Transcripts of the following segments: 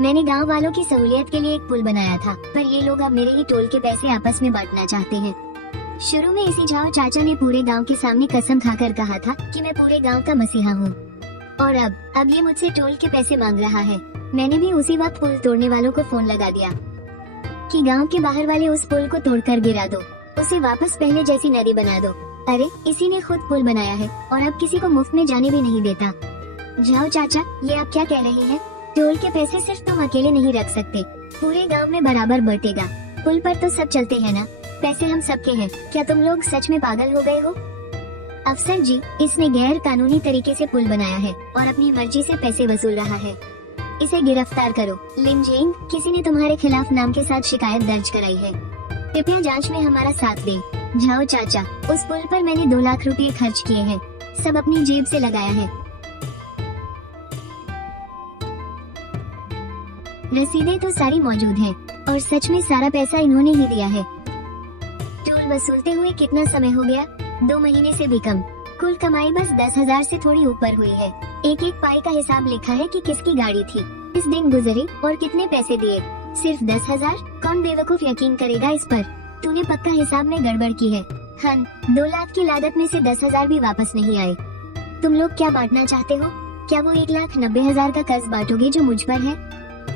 मैंने गांव वालों की सहूलियत के लिए एक पुल बनाया था, पर ये लोग अब मेरे ही टोल के पैसे आपस में बांटना चाहते हैं। शुरू में इसी झाओ चाचा ने पूरे गांव के सामने कसम खाकर कहा था कि मैं पूरे गांव का मसीहा हूँ, और अब ये मुझसे टोल के पैसे मांग रहा है। मैंने भी उसी वक्त पुल तोड़ने वालों को फोन लगा दिया कि गांव के बाहर वाले उस पुल को तोड़कर गिरा दो, उसे वापस पहले जैसी नदी बना दो। अरे इसी ने खुद पुल बनाया है और अब किसी को मुफ्त में जाने भी नहीं देता। झाओ चाचा, ये आप क्या कह रहे हैं? टोल के पैसे सिर्फ तुम अकेले नहीं रख सकते, पूरे गांव में बराबर बटेगा। पुल पर तो सब चलते हैं ना, पैसे हम सबके हैं। क्या तुम लोग सच में पागल हो गए हो? अफसर जी, इसने गैर कानूनी तरीके से पुल बनाया है और अपनी मर्जी से पैसे वसूल रहा है। इसे गिरफ्तार करो। लिन जेंग, किसी ने तुम्हारे खिलाफ नाम के साथ शिकायत दर्ज कराई है, कृपया जांच में हमारा साथ दें। झाओ चाचा, उस पुल पर मैंने 2 लाख रुपए खर्च किए हैं, सब अपनी जेब से लगाया है। रसीदें तो सारी मौजूद हैं और सच में सारा पैसा इन्होंने ही दिया है। टोल वसूलते हुए कितना समय हो गया? 2 महीने से भी कम। कुल कमाई बस 10,000 से थोड़ी ऊपर हुई है। एक एक पाई का हिसाब लिखा है कि किसकी गाड़ी थी, किस दिन गुजरी और कितने पैसे दिए। सिर्फ 10,000? कौन बेवकूफ यकीन करेगा इस पर? तूने पक्का हिसाब में गड़बड़ की है। हाँ, 2 लाख की लागत में से 10,000 भी वापस नहीं आए। तुम लोग क्या बांटना चाहते हो? क्या वो 1,90,000 का कर्ज बांटोगे जो मुझ पर है?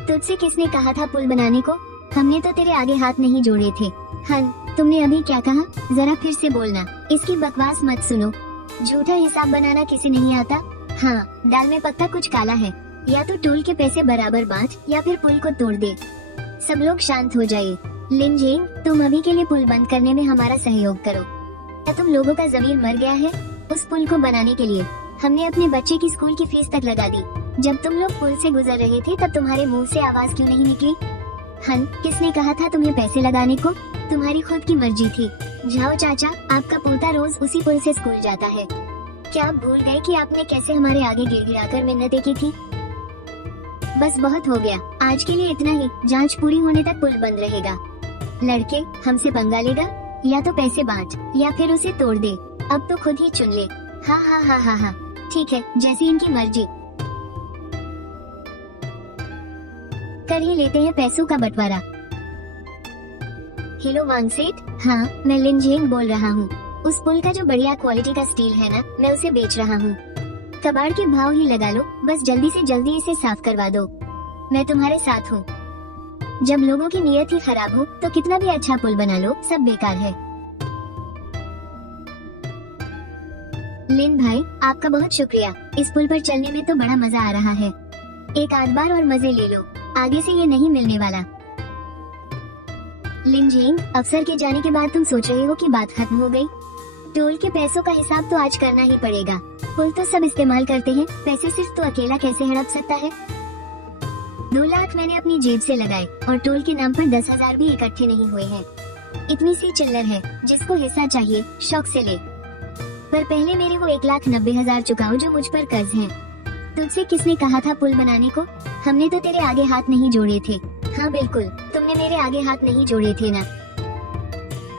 तुझसे किसने कहा था पुल बनाने को? हमने तो तेरे आगे हाथ नहीं जोड़े थे। हाँ, तुमने अभी क्या कहा? जरा फिर से बोलना। इसकी बकवास मत सुनो। झूठा हिसाब बनाना किसे नहीं आता? हाँ, दाल में पक्का कुछ काला है। या तो टोल के पैसे बराबर बांट या फिर पुल को तोड़ दे। सब लोग शांत हो जाइए। लिन जेंग, तुम अभी के लिए पुल बंद करने में हमारा सहयोग करो। क्या तुम लोगों का जमीर मर गया है? उस पुल को बनाने के लिए हमने अपने बच्चे की स्कूल की फीस तक लगा दी। जब तुम लोग पुल से गुजर रहे थे तब तुम्हारे मुंह से आवाज क्यों नहीं निकली? हन, किसने कहा था तुम्हें पैसे लगाने को? तुम्हारी खुद की मर्जी थी। झाओ चाचा, आपका पोता रोज उसी पुल से स्कूल जाता है। क्या आप भूल गए कि आपने कैसे हमारे आगे गिड़गिड़ाकर मिन्नतें की थी? बस बहुत हो गया, आज के लिए इतना ही। जांच पूरी होने तक पुल बंद रहेगा। लड़के, हमसे पंगा लेगा? या तो पैसे बांट या फिर उसे तोड़ दे। अब तो खुद ही चुन ले। हाँ हाँ हाँ हाँ हाँ, ठीक है, जैसी इनकी मर्जी। कर ही लेते हैं पैसों का बंटवारा। हेलो वांगसेट, हाँ मैं लिन जेंग बोल रहा हूँ। उस पुल का जो बढ़िया क्वालिटी का स्टील है ना, मैं उसे बेच रहा हूँ। कबाड़ के भाव ही लगा लो, बस जल्दी से जल्दी इसे साफ करवा दो। मैं तुम्हारे साथ हूँ। जब लोगों की नीयत ही खराब हो तो कितना भी अच्छा पुल बना लो, सब बेकार है। लिन भाई, आपका बहुत शुक्रिया। इस पुल पर चलने में तो बड़ा मजा आ रहा है। एक आध बार और मजे ले लो, आगे से ये नहीं मिलने वाला। लिन जेंग, अफसर के जाने के बाद तुम सोच रहे हो कि बात खत्म हो गई? टोल के पैसों का हिसाब तो आज करना ही पड़ेगा। पुल तो सब इस्तेमाल करते हैं, पैसे सिर्फ तो अकेला कैसे हड़प सकता है? 2 लाख मैंने अपनी जेब से लगाए और टोल के नाम पर 10,000 भी इकट्ठे नहीं हुए हैं। इतनी सी चिल्लर है, जिसको हिस्सा चाहिए शौक से ले, पर पहले मेरे वो 1,90,000 चुकाओ जो मुझ पर कर्ज है। तुझसे किसने कहा था पुल बनाने को? हमने तो तेरे आगे हाथ नहीं जोड़े थे। हाँ बिल्कुल, तुमने मेरे आगे हाथ नहीं जोड़े थे ना,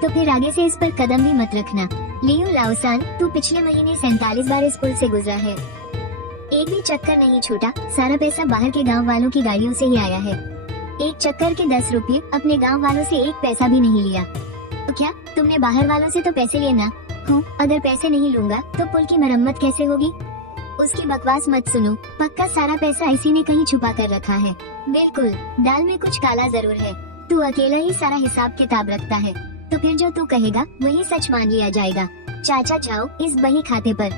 तो फिर आगे से इस पर कदम भी मत रखना। लियो लाओसान, तू पिछले महीने 47 बार इस पुल से गुजरा है, एक भी चक्कर नहीं छूटा। सारा पैसा बाहर के गांव वालों की गाड़ियों से ही आया है। एक चक्कर के 10 रुपये, अपने गांव वालों से एक पैसा भी नहीं लिया। तो क्या तुमने बाहर वालों से तो पैसे लिए ना? हूँ, अगर पैसे नहीं लूंगा तो पुल की मरम्मत कैसे होगी? उसकी बकवास मत सुनो, पक्का सारा पैसा इसी ने कहीं छुपा कर रखा है। बिल्कुल, दाल में कुछ काला जरूर है। तू अकेला ही सारा हिसाब किताब रखता है, तो फिर जो तू कहेगा वही सच मान लिया जाएगा। चाचा जाओ इस बही खाते पर।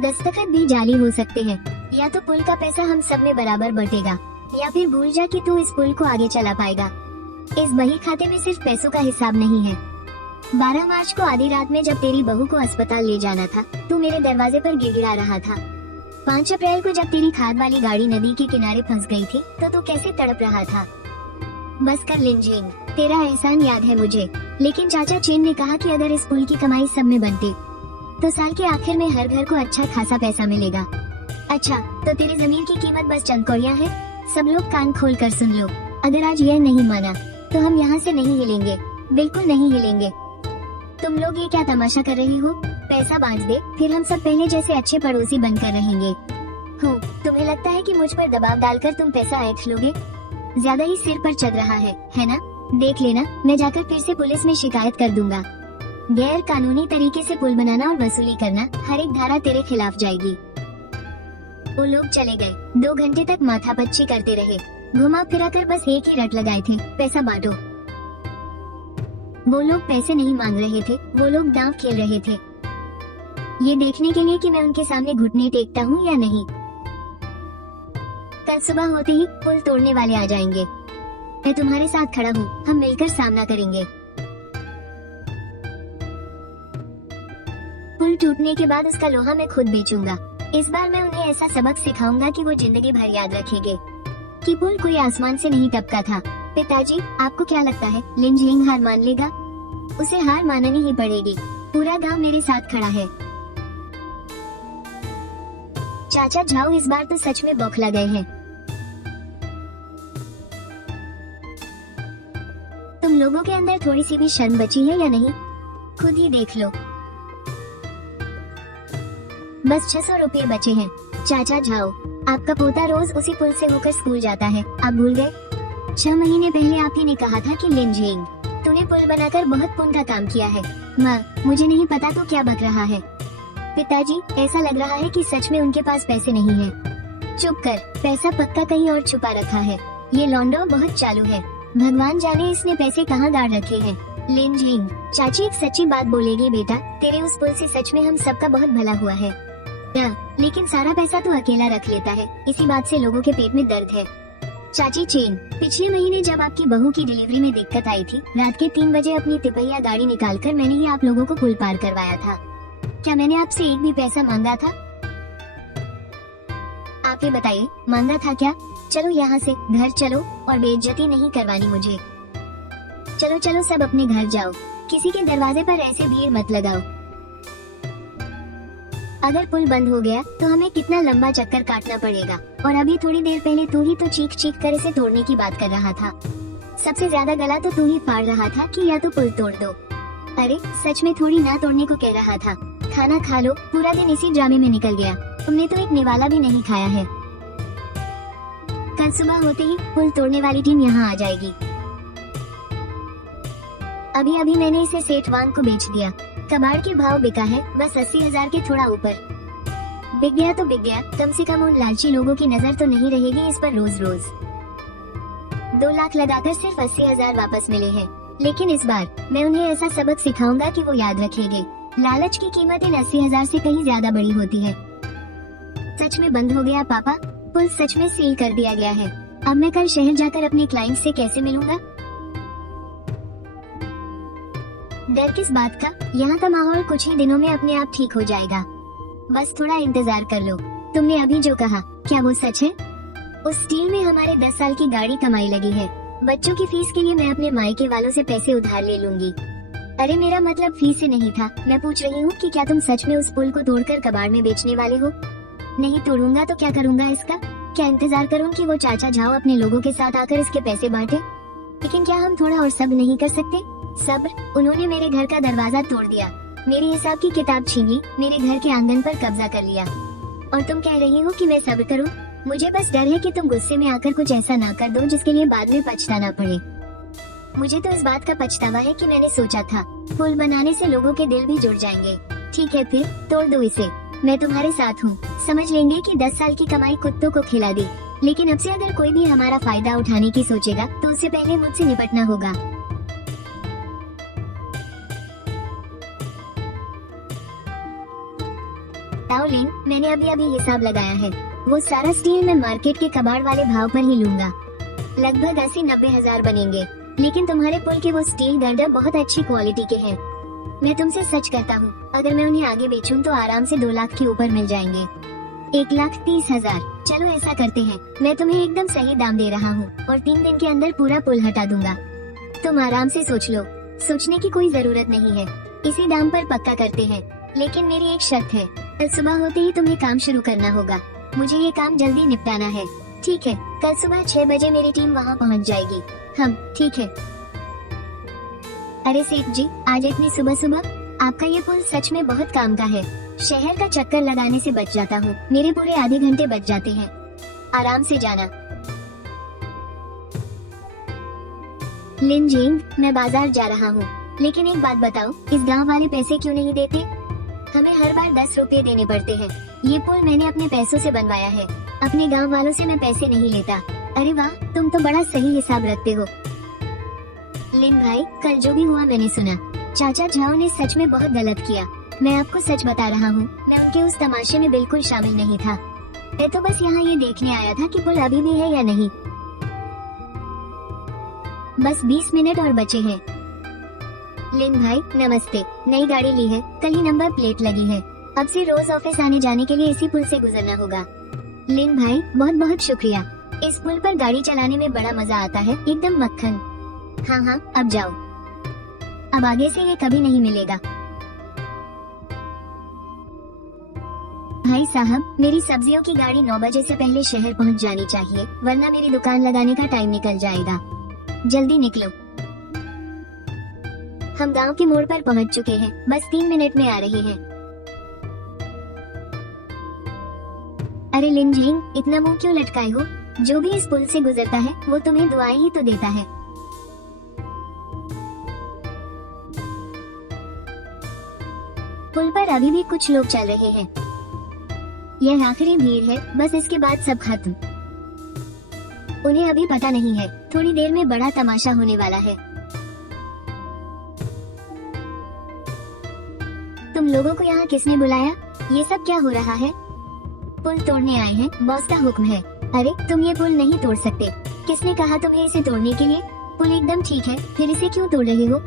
दस्तखत भी जाली हो सकते हैं। या तो पुल का पैसा हम सब में बराबर बटेगा, या फिर भूल जा कि तू इस पुल को आगे चला पाएगा। इस बही खाते में सिर्फ पैसों का हिसाब नहीं है। 12 मार्च को आधी रात में जब तेरी बहू को अस्पताल ले जाना था, तू मेरे दरवाजे पर गिड़गिड़ा रहा था। 5 अप्रैल को जब तेरी खाद वाली गाड़ी नदी के किनारे फंस गई थी, तो तू कैसे तड़प रहा था। बस कर लिन जेंग, तेरा एहसान याद है मुझे। लेकिन चाचा चेन ने कहा कि अगर इस पुल की कमाई सब में बंटे तो साल के आखिर में हर घर को अच्छा खासा पैसा मिलेगा। अच्छा, तो तेरी जमीन की कीमत बस चंद कौड़ियां है? सब लोग कान खोल कर सुन लो, अगर आज यह नहीं माना तो हम यहाँ से नहीं हिलेंगे, बिल्कुल नहीं हिलेंगे। तुम लोग ये क्या तमाशा कर रही हो? पैसा बांट दे, फिर हम सब पहले जैसे अच्छे पड़ोसी बनकर रहेंगे। हो तुम्हें लगता है कि मुझ पर दबाव डालकर तुम पैसा ऐंठ लोगे? ज्यादा ही सिर पर चढ़ रहा है ना? देख लेना, मैं जाकर फिर से पुलिस में शिकायत कर दूंगा। गैर कानूनी तरीके से पुल बनाना और वसूली करना, हर एक धारा तेरे खिलाफ जाएगी। वो लोग चले गए। 2 घंटे तक माथापच्ची करते रहे, घुमा फिरा कर बस एक ही रट लगाए थे, पैसा बांटो। वो लोग पैसे नहीं मांग रहे थे, वो लोग दांव खेल रहे थे, ये देखने के लिए कि मैं उनके सामने घुटने टेकता हूँ या नहीं। कल सुबह होते ही पुल तोड़ने वाले आ जाएंगे। मैं तुम्हारे साथ खड़ा हूँ, हम मिलकर सामना करेंगे। पुल टूटने के बाद उसका लोहा मैं खुद बेचूंगा। इस बार मैं उन्हें ऐसा सबक सिखाऊंगा कि वो जिंदगी भर याद रखेंगे कि पुल कोई आसमान से नहीं टपका था। पिताजी, आपको क्या लगता है लिन जिंग हार मान लेगा? उसे हार माननी ही पड़ेगी। पूरा गांव मेरे साथ खड़ा है। चाचा झाओ इस बार तो सच में बौखला गए हैं। तुम लोगों के अंदर थोड़ी सी भी शर्म बची है या नहीं? खुद ही देख लो। बस 600 रुपये बचे हैं। चाचा झाओ, आपका पोता रोज उसी पुल से होकर स्कूल जाता है, आप भूल गए? 6 महीने पहले आप ही ने कहा था कि लिन जिंग, तूने पुल बनाकर बहुत पुण्य का काम किया है। माँ, मुझे नहीं पता तू क्या बक रहा है। पिताजी, ऐसा लग रहा है कि सच में उनके पास पैसे नहीं हैं। चुप कर, पैसा पक्का कहीं और छुपा रखा है। ये लॉन्डो बहुत चालू है, भगवान जाने इसने पैसे कहाँ गाड़ रखे हैं। लिन जिंग, चाची एक सच्ची बात बोलेगी बेटा, तेरे उस पुल से सच में हम सबका बहुत भला हुआ है ना? लेकिन सारा पैसा तो अकेला रख लेता है, इसी बात से लोगों के पेट में दर्द है। चाची चेन, पिछले महीने जब आपकी बहू की डिलीवरी में दिक्कत आई थी, रात के 3 बजे अपनी तिपहिया गाड़ी निकालकर मैंने ही आप लोगों को पुल पार करवाया था। क्या मैंने आपसे एक भी पैसा मांगा था? आप ही बताइए, मांगा था क्या? चलो यहाँ से, घर चलो और बेइज्जती नहीं करवानी मुझे। चलो चलो सब अपने घर जाओ, किसी के दरवाजे पर ऐसे भीड़ मत लगाओ। अगर पुल बंद हो गया तो हमें कितना लंबा चक्कर काटना पड़ेगा। और अभी थोड़ी देर पहले तू ही तो चीख चीख कर इसे तोड़ने की बात कर रहा था। सबसे ज्यादा गला तो तू ही फाड़ रहा था कि या तो पुल तोड़ दो। अरे सच में थोड़ी ना तोड़ने को कह रहा था। खाना खा लो, पूरा दिन इसी ड्रामे में निकल गया। तुमने तो एक निवाला भी नहीं खाया है। कल सुबह होते ही पुल तोड़ने वाली टीम यहाँ आ जाएगी। अभी अभी मैंने इसे सेठ वांग को बेच दिया। कबाड़ के भाव बिका है, बस 80,000 के थोड़ा ऊपर। बिक गया तो बिक गया, कम से कम उन लालची लोगों की नजर तो नहीं रहेगी इस पर रोज रोज। 2 लाख लगाकर सिर्फ 80,000 वापस मिले हैं। लेकिन इस बार मैं उन्हें ऐसा सबक सिखाऊंगा कि वो याद रखेंगे। लालच की कीमत इन 80,000 से कहीं ज्यादा बड़ी होती है। सच में बंद हो गया पापा, पुल सच में सील कर दिया गया है। अब मैं कल शहर जाकर अपने क्लाइंट से कैसे मिलूंगा? डर किस बात का? यहाँ का माहौल कुछ ही दिनों में अपने आप ठीक हो जाएगा। बस थोड़ा इंतजार कर लो। तुमने अभी जो कहा, क्या वो सच है? उस स्टील में हमारे 10 साल की गाड़ी कमाई लगी है। बच्चों की फीस के लिए मैं अपने मायके वालों से पैसे उधार ले लूंगी। अरे मेरा मतलब फीस से नहीं था, मैं पूछ रही हूँ कि क्या तुम सच में उस पुल को तोड़कर कबाड़ में बेचने वाले हो? नहीं तोड़ूंगा तो क्या करूँगा इसका? क्या इंतजार करूँ कि वो चाचा झाओ अपने लोगों के साथ आकर इसके पैसे बांटे? लेकिन क्या हम थोड़ा और सब्र नहीं कर सकते? सब्र? उन्होंने मेरे घर का दरवाजा तोड़ दिया, मेरे हिसाब की किताब छीन ली, मेरे घर के आंगन पर कब्जा कर लिया, और तुम कह रही हो कि मैं सब्र करूं? मुझे बस डर है कि तुम गुस्से में आकर कुछ ऐसा ना कर दो जिसके लिए बाद में पछताना पड़े। मुझे तो इस बात का पछतावा है कि मैंने सोचा था पुल बनाने से लोगों के दिल भी जुड़ जाएंगे। ठीक है फिर तोड़ दो इसे, मैं तुम्हारे साथ हूँ। समझ लेंगे कि 10 साल की कमाई कुत्तों को खिला दी। लेकिन अब से अगर कोई भी हमारा फायदा उठाने की सोचेगा तो उससे पहले मुझसे निपटना होगा। लिन, मैंने अभी अभी हिसाब लगाया है। वो सारा स्टील मैं मार्केट के कबाड़ वाले भाव पर ही लूंगा। लगभग 80-90 हजार बनेंगे। लेकिन तुम्हारे पुल के वो स्टील गर्डर बहुत अच्छी क्वालिटी के हैं। मैं तुमसे सच कहता हूँ, अगर मैं उन्हें आगे बेचूं तो आराम से 2 लाख के ऊपर मिल जाएंगे। 1,30,000। चलो ऐसा करते हैं, मैं तुम्हें एकदम सही दाम दे रहा हूँ और 3 दिन के अंदर पूरा पुल हटा दूंगा। तुम आराम से सोच लो, सोचने की कोई जरूरत नहीं है। इसी दाम पर पक्का करते हैं। लेकिन मेरी एक शर्त है, कल सुबह होते ही तुम्हें काम शुरू करना होगा। मुझे ये काम जल्दी निपटाना है। ठीक है, कल सुबह 6 बजे मेरी टीम वहाँ पहुँच जाएगी। हम ठीक है। अरे सेठ जी, आज इतनी सुबह सुबह? आपका ये पुल सच में बहुत काम का है। शहर का चक्कर लगाने से बच जाता हूँ। मेरे पूरे आधे घंटे बच जाते हैं। आराम से जाना। लिन जिंग, मैं बाजार जा रहा हूँ, लेकिन एक बात बताओ, इस गांव वाले पैसे क्यों नहीं देते? हमें हर बार 10 रुपए देने पड़ते हैं। ये पुल मैंने अपने पैसों से बनवाया है। अपने गांव वालों से मैं पैसे नहीं लेता। अरे वाह, तुम तो बड़ा सही हिसाब रखते हो। लिन भाई, कल जो भी हुआ मैंने सुना। चाचा झाओ ने सच में बहुत गलत किया। मैं आपको सच बता रहा हूँ, मैं उनके उस तमाशे में बिल्कुल शामिल नहीं था। मैं तो बस यहाँ ये देखने आया था कि पुल अभी भी है या नहीं। बस 20 मिनट और बचे हैं। लिन भाई नमस्ते, नई गाड़ी ली है, कल ही नंबर प्लेट लगी है। अब से रोज ऑफिस आने जाने के लिए इसी पुल से गुजरना होगा। लिन भाई बहुत बहुत शुक्रिया। इस पुल पर गाड़ी चलाने में बड़ा मजा आता है, एकदम मक्खन। हाँ हाँ, अब जाओ। अब आगे से ये कभी नहीं मिलेगा। भाई साहब, मेरी सब्जियों की गाड़ी 9 बजे से पहले शहर पहुंच जानी चाहिए, वरना मेरी दुकान लगाने का टाइम निकल जाएगा। जल्दी निकलो। हम गांव के मोड़ पर पहुंच चुके हैं, बस 3 मिनट में आ रहे हैं। अरे लिन जिंग, इतना मुंह क्यों लटकाए हो? जो भी इस पुल से गुजरता है वो तुम्हें दुआएं ही तो देता है। पुल पर अभी भी कुछ लोग चल रहे हैं। यह आखिरी भीड़ है, बस इसके बाद सब खत्म। उन्हें अभी पता नहीं है, थोड़ी देर में बड़ा तमाशा होने वाला है। तुम लोगों को यहाँ किसने बुलाया? ये सब क्या हो रहा है? पुल तोड़ने आए हैं, बॉस का हुक्म है। अरे तुम ये पुल नहीं तोड़ सकते। किसने कहा तुम्हें इसे तोड़ने के लिए? पुल एकदम ठीक है, फिर इसे क्यों तोड़ रहे हो?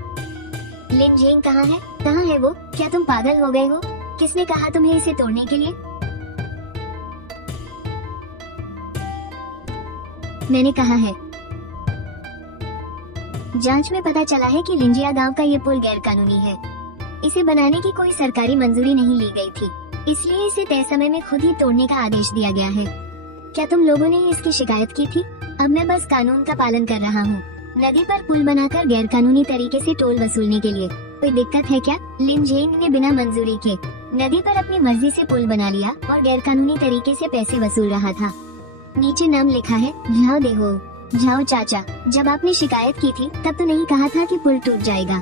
लिन जिंग कहाँ है? कहाँ है वो? क्या तुम पागल हो गए हो? किसने कहा तुम्हें इसे तोड़ने के लिए? मैंने कहा है। जांच में पता चला है कि लिंजिया गांव का ये पुल गैर कानूनी है। इसे बनाने की कोई सरकारी मंजूरी नहीं ली गई थी, इसलिए इसे तय समय में खुद ही तोड़ने का आदेश दिया गया है। क्या तुम लोगों ने इसकी शिकायत की थी? अब मैं बस कानून का पालन कर रहा हूँ। नदी पर पुल बनाकर गैर कानूनी तरीके से टोल वसूलने के लिए कोई दिक्कत है क्या? लिन जिंग ने बिना मंजूरी के नदी पर अपनी मर्जी से पुल बना लिया और गैर कानूनी तरीके से पैसे वसूल रहा था। नीचे नाम लिखा है झाओ देहो। झाओ चाचा, जब आपने शिकायत की थी तब तो नहीं कहा था कि पुल टूट जाएगा।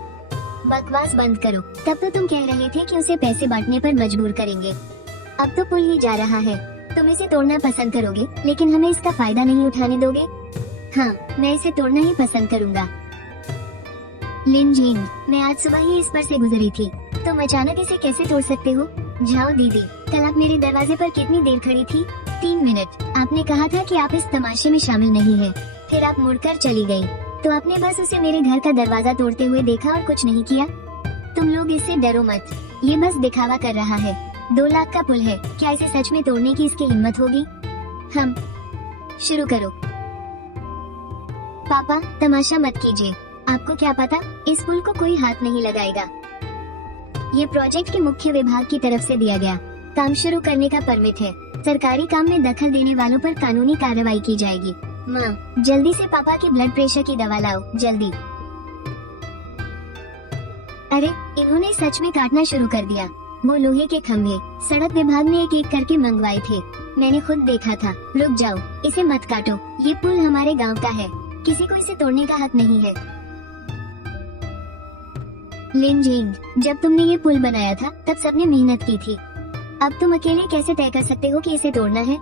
बकवास बंद करो। तब तो तुम कह रहे थे कि उसे पैसे बांटने पर मजबूर करेंगे। अब तो पुल ही जा रहा है। तुम इसे तोड़ना पसंद करोगे, लेकिन हमें इसका फायदा नहीं उठाने दोगे? हाँ, मैं इसे तोड़ना ही पसंद करूँगा। लिन जिंग, मैं आज सुबह ही इस पर से गुजरी थी। तुम अचानक इसे कैसे तोड़ सकते हो? झाओ दीदी, कल आप मेरे दरवाजे पर कितनी देर खड़ी थी? 3 मिनट। आपने कहा था कि आप इस तमाशे में शामिल नहीं है, फिर आप मुड़कर चली गई, तो आपने बस उसे मेरे घर का दरवाजा तोड़ते हुए देखा और कुछ नहीं किया। तुम लोग इससे डरो मत, ये बस दिखावा कर रहा है। 2 लाख का पुल है, क्या इसे सच में तोड़ने की इसकी हिम्मत होगी? हम शुरू करो। पापा, तमाशा मत कीजिए। आपको क्या पता, इस पुल को कोई हाथ नहीं लगाएगा। ये प्रोजेक्ट के मुख्य विभाग की तरफ से दिया गया काम शुरू करने का परमिट है। सरकारी काम में दखल देने वालों पर कानूनी कार्रवाई की जाएगी। माँ, जल्दी से पापा की ब्लड प्रेशर की दवा लाओ, जल्दी। अरे, इन्होंने सच में काटना शुरू कर दिया। वो लोहे के खंभे सड़क विभाग ने एक एक करके मंगवाए थे, मैंने खुद देखा था। रुक जाओ, इसे मत काटो। ये पुल हमारे गांव का है, किसी को इसे तोड़ने का हक नहीं है। लिन जिंग, जब तुमने ये पुल बनाया था तब सबने मेहनत की थी। अब तुम अकेले कैसे तय कर सकते हो कि इसे तोड़ना है?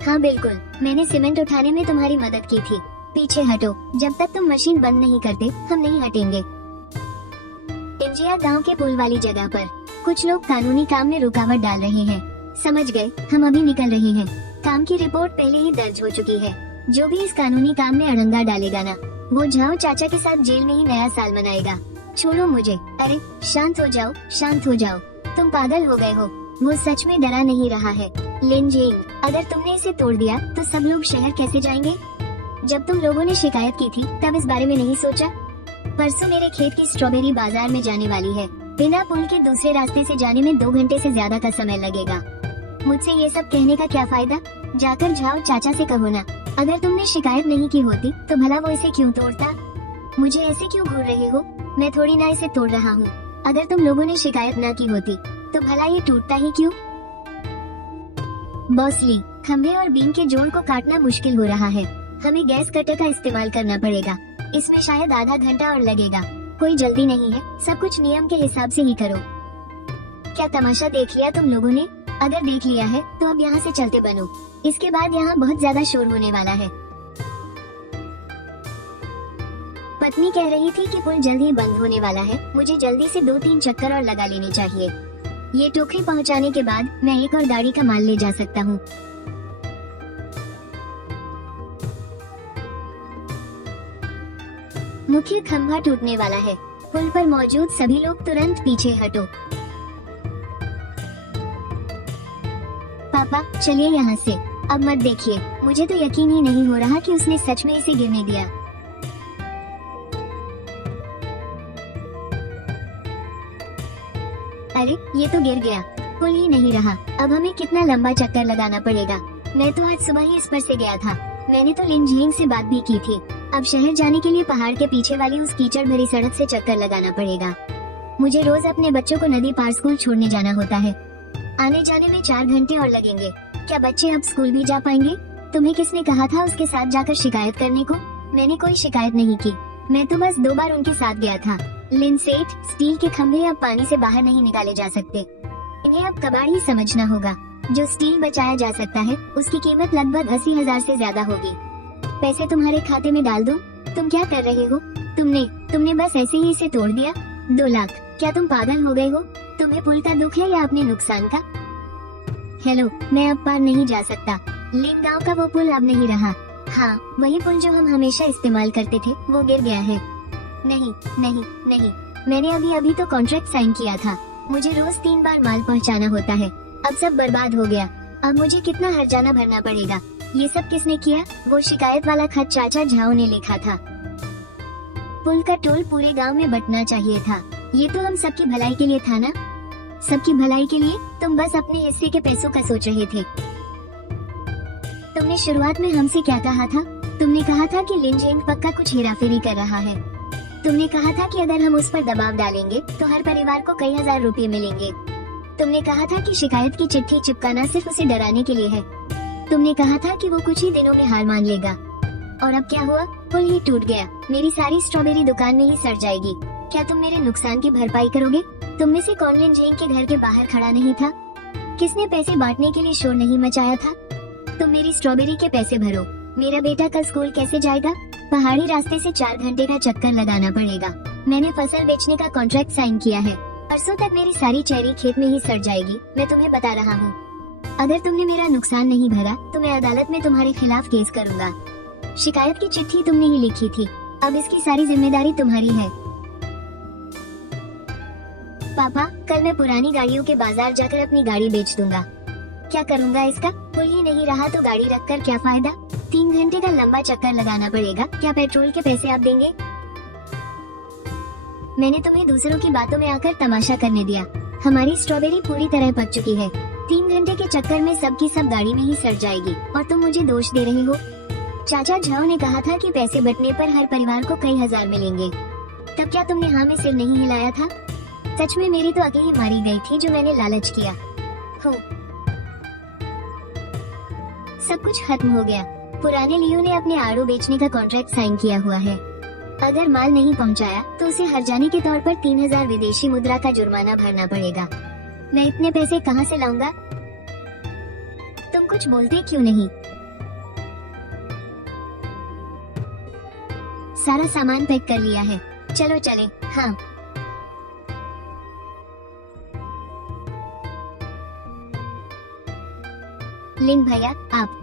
हाँ बिल्कुल, मैंने सीमेंट उठाने में तुम्हारी मदद की थी। पीछे हटो, जब तक तुम मशीन बंद नहीं करते हम नहीं हटेंगे। इंजिया गांव के पुल वाली जगह पर कुछ लोग कानूनी काम में रुकावट डाल रहे हैं। समझ गए, हम अभी निकल रहे हैं। काम की रिपोर्ट पहले ही दर्ज हो चुकी है। जो भी इस कानूनी काम में अड़ंगा डालेगा ना, वो झाओ चाचा के साथ जेल में ही नया साल मनाएगा। छोड़ो मुझे। अरे शांत हो जाओ, शांत हो जाओ। तुम पागल हो गए हो, वो सच में डरा नहीं रहा है। लिन जिंग, अगर तुमने इसे तोड़ दिया तो सब लोग शहर कैसे जाएंगे? जब तुम लोगों ने शिकायत की थी तब इस बारे में नहीं सोचा? परसों मेरे खेत की स्ट्रॉबेरी बाजार में जाने वाली है। बिना पुल के दूसरे रास्ते से जाने में 2 घंटे से ज्यादा का समय लगेगा। मुझसे ये सब कहने का क्या फायदा? जाकर झाओ चाचा से कहो ना। अगर तुमने शिकायत नहीं की होती तो भला वो इसे क्यों तोड़ता? मुझे ऐसे क्यों घूर रहे हो? मैं थोड़ी ना इसे तोड़ रहा हूँ। अगर तुम लोगों ने शिकायत न की होती तो भला ये टूटता ही क्यों? बॉस ली, खंभे और बीम के जोड़ को काटना मुश्किल हो रहा है। हमें गैस कटर का इस्तेमाल करना पड़ेगा। इसमें शायद आधा घंटा और लगेगा। कोई जल्दी नहीं है, सब कुछ नियम के हिसाब से ही करो। क्या तमाशा देख लिया तुम लोगों ने? अगर देख लिया है तो अब यहाँ से चलते बनो। इसके बाद यहाँ बहुत ज्यादा शोर होने वाला है। पत्नी कह रही थी कि पुल जल्दी बंद होने वाला है, मुझे जल्दी से 2-3 चक्कर और लगा लेने चाहिए। ये टोकरी पहुँचाने के बाद मैं एक और गाड़ी का माल ले जा सकता हूँ। मुख्य खंभा टूटने वाला है। पुल पर मौजूद सभी लोग तुरंत पीछे हटो। पापा चलिए यहाँ से, अब मत देखिए। मुझे तो यकीन ही नहीं हो रहा कि उसने सच में इसे गिरने दिया। अरे ये तो गिर गया, पुल ही नहीं रहा। अब हमें कितना लंबा चक्कर लगाना पड़ेगा। मैं तो आज सुबह ही इस पर से गया था। मैंने तो लिन झेंग से बात भी की थी। अब शहर जाने के लिए पहाड़ के पीछे वाली उस कीचड़ भरी सड़क से चक्कर लगाना पड़ेगा। मुझे रोज अपने बच्चों को नदी पार स्कूल छोड़ने जाना होता है। आने जाने में 4 घंटे और लगेंगे। क्या बच्चे अब स्कूल भी जा पाएंगे? तुम्हें किसने कहा था उसके साथ जाकर शिकायत करने को? मैंने कोई शिकायत नहीं की। मैं तो बस 2 बार उनके साथ गया था। लिनसेट, स्टील के खंभे अब पानी से बाहर नहीं निकाले जा सकते। इन्हें अब कबाड़ ही समझना होगा। जो स्टील बचाया जा सकता है उसकी कीमत लगभग 80,000 से ज्यादा होगी। पैसे तुम्हारे खाते में डाल दूं? तुम क्या कर रहे हो? तुमने बस ऐसे ही इसे तोड़ दिया। 2 लाख? क्या तुम पागल हो गए हो? तुम्हें पुल का दुख है या अपने नुकसान का? हेलो, मैं अब पार नहीं जा सकता। लिन गांव का वो पुल अब नहीं रहा। हाँ, वही पुल जो हम हमेशा इस्तेमाल करते थे, वो गिर गया है। नहीं नहीं नहीं, मैंने अभी तो कॉन्ट्रैक्ट साइन किया था। मुझे रोज 3 बार माल पहुंचाना होता है। अब सब बर्बाद हो गया। अब मुझे कितना हर्जाना भरना पड़ेगा। ये सब किसने किया? वो शिकायत वाला खत चाचा झाओ ने लिखा था। पुल का टोल पूरे गांव में बंटना चाहिए था। ये तो हम सबकी भलाई के लिए था ना? सबकी भलाई के लिए? तुम बस अपने हिस्से के पैसों का सोच रहे थे। तुमने शुरुआत में हमसे क्या कहा था? तुमने कहा था कि लिन झेंग पक्का कुछ हेराफेरी कर रहा है। तुमने कहा था कि अगर हम उस पर दबाव डालेंगे तो हर परिवार को कई हजार रुपए मिलेंगे। तुमने कहा था कि शिकायत की चिट्ठी चिपकाना सिर्फ उसे डराने के लिए है। तुमने कहा था कि वो कुछ ही दिनों में हार मान लेगा। और अब क्या हुआ? पुल ही टूट गया। मेरी सारी स्ट्रॉबेरी दुकान में ही सड़ जाएगी। क्या तुम मेरे नुकसान की भरपाई करोगे? तुम में से कौन लिन झेंग के घर के बाहर खड़ा नहीं था? किसने पैसे बांटने के लिए शोर नहीं मचाया था? तुम मेरी स्ट्रॉबेरी के पैसे भरो। मेरा बेटा कल स्कूल कैसे जाएगा? पहाड़ी रास्ते से 4 घंटे का चक्कर लगाना पड़ेगा। मैंने फसल बेचने का कॉन्ट्रैक्ट साइन किया है। परसों तक मेरी सारी चेरी खेत में ही सड़ जाएगी। मैं तुम्हें बता रहा हूँ। अगर तुमने मेरा नुकसान नहीं भरा तो मैं अदालत में तुम्हारे खिलाफ केस करूँगा। शिकायत की चिट्ठी तुमने ही लिखी थी। अब इसकी सारी जिम्मेदारी तुम्हारी है। पापा, कल मैं पुरानी गाड़ियों के बाजार जाकर अपनी गाड़ी बेच दूंगा। क्या करूँगा इसका? पुल ही नहीं रहा तो गाड़ी रखकर क्या फायदा? 3 घंटे का लंबा चक्कर लगाना पड़ेगा। क्या पेट्रोल के पैसे आप देंगे? मैंने तुम्हें दूसरों की बातों में आकर तमाशा करने दिया। हमारी स्ट्रॉबेरी पूरी तरह पक चुकी है। 3 घंटे के चक्कर में सबकी सब गाड़ी में ही सड़ जाएगी और तुम मुझे दोष दे रहे हो। चाचा झाओ ने कहा था कि पैसे बंटने पर हर परिवार को कई हजार मिलेंगे। तब क्या तुमने हाँ में सिर नहीं हिलाया था? सच में मेरी तो अकेली मारी गई थी जो मैंने लालच किया। हो, सब कुछ खत्म हो गया। पुराने लियो ने अपने आड़ू बेचने का कॉन्ट्रैक्ट साइन किया हुआ है। अगर माल नहीं पहुंचाया तो उसे हर्जाने के तौर पर 3000 विदेशी मुद्रा का जुर्माना भरना पड़ेगा। मैं इतने पैसे कहां से लाऊंगा? तुम कुछ बोलते क्यों नहीं? सारा सामान पैक कर लिया है, चलो चले। हाँ, लिन भैया,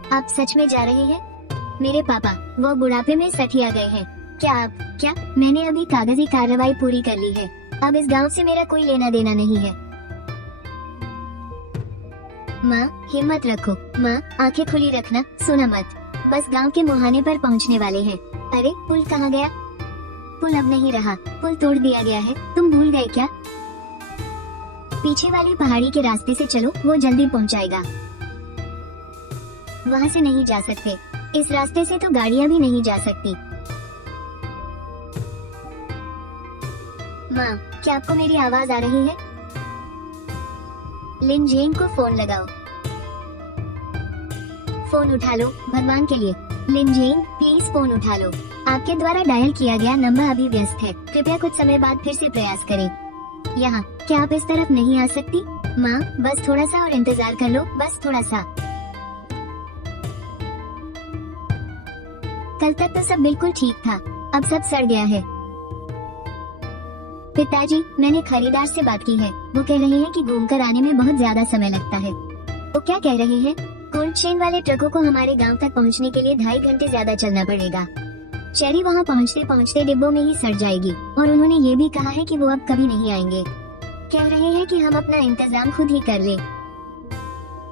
आप सच में जा रहे हैं? मेरे पापा वो बुढ़ापे में सठिया गए हैं। क्या? मैंने अभी कागजी कार्रवाई पूरी कर ली है। अब इस गांव से मेरा कोई लेना देना नहीं है। माँ, हिम्मत रखो। माँ, आंखें खुली रखना, सोना मत। बस गांव के मुहाने पर पहुंचने वाले हैं। अरे, पुल कहाँ गया? पुल अब नहीं रहा। पुल तोड़ दिया गया है। तुम भूल गए क्या? पीछे वाली पहाड़ी के रास्ते से चलो, वो जल्दी पहुंचाएगा। वहाँ से नहीं जा सकते। इस रास्ते से तो गाड़ियाँ भी नहीं जा सकती। माँ, क्या आपको मेरी आवाज आ रही है? लिन जेंग को फोन लगाओ। फोन उठा लो भगवान के लिए। लिन जेंग प्लीज फोन उठा लो। आपके द्वारा डायल किया गया नंबर अभी व्यस्त है, कृपया कुछ समय बाद फिर से प्रयास करें। यहाँ, क्या आप इस तरफ नहीं आ सकती? माँ, बस थोड़ा सा और इंतजार कर लो, बस थोड़ा सा। कल तक तो सब बिल्कुल ठीक था, अब सब सड़ गया है। पिताजी, मैंने खरीदार से बात की है, वो कह रहे हैं कि घूमकर आने में बहुत ज्यादा समय लगता है। वो क्या कह रहे हैं? कोल्ड चेन वाले ट्रकों को हमारे गांव तक पहुंचने के लिए 2.5 घंटे ज्यादा चलना पड़ेगा। चेरी वहां पहुंचते पहुंचते डिब्बों में ही सड़ जाएगी, और उन्होंने ये भी कहा है कि वो अब कभी नहीं आएंगे। कह रहे हैं कि हम अपना इंतजाम खुद ही कर ले।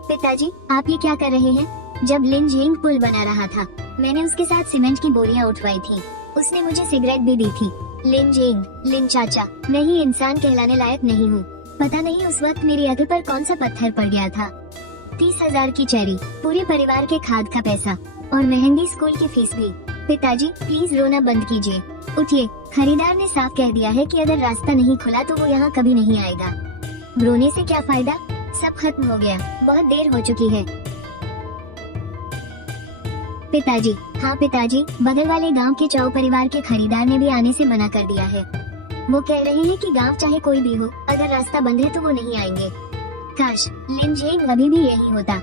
पिताजी, आप ये क्या कर रहे हैं? जब लिन जेंग पुल बना रहा था, मैंने उसके साथ सीमेंट की बोरियां उठवाई थी। उसने मुझे सिगरेट भी दी थी। लिन जेंग, लिन चाचा, मैं ही इंसान कहलाने लायक नहीं हूँ। पता नहीं उस वक्त मेरी अकल पर कौन सा पत्थर पड़ गया था। 30,000 की चेरी, पूरे परिवार के खाद का पैसा, और महंगी स्कूल की फीस भी। पिताजी, प्लीज रोना बंद कीजिए, उठिए। खरीदार ने साफ कह दिया है कि अगर रास्ता नहीं खुला तो वो यहाँ कभी नहीं आएगा। रोने से क्या फायदा? सब खत्म हो गया, बहुत देर हो चुकी है। पिताजी, हाँ पिताजी, बगल वाले गांव के चाउ परिवार के खरीदार ने भी आने से मना कर दिया है। वो कह रहे हैं कि गांव चाहे कोई भी हो, अगर रास्ता बंद है तो वो नहीं आएंगे। काश लिन जेंग अभी भी यही होता।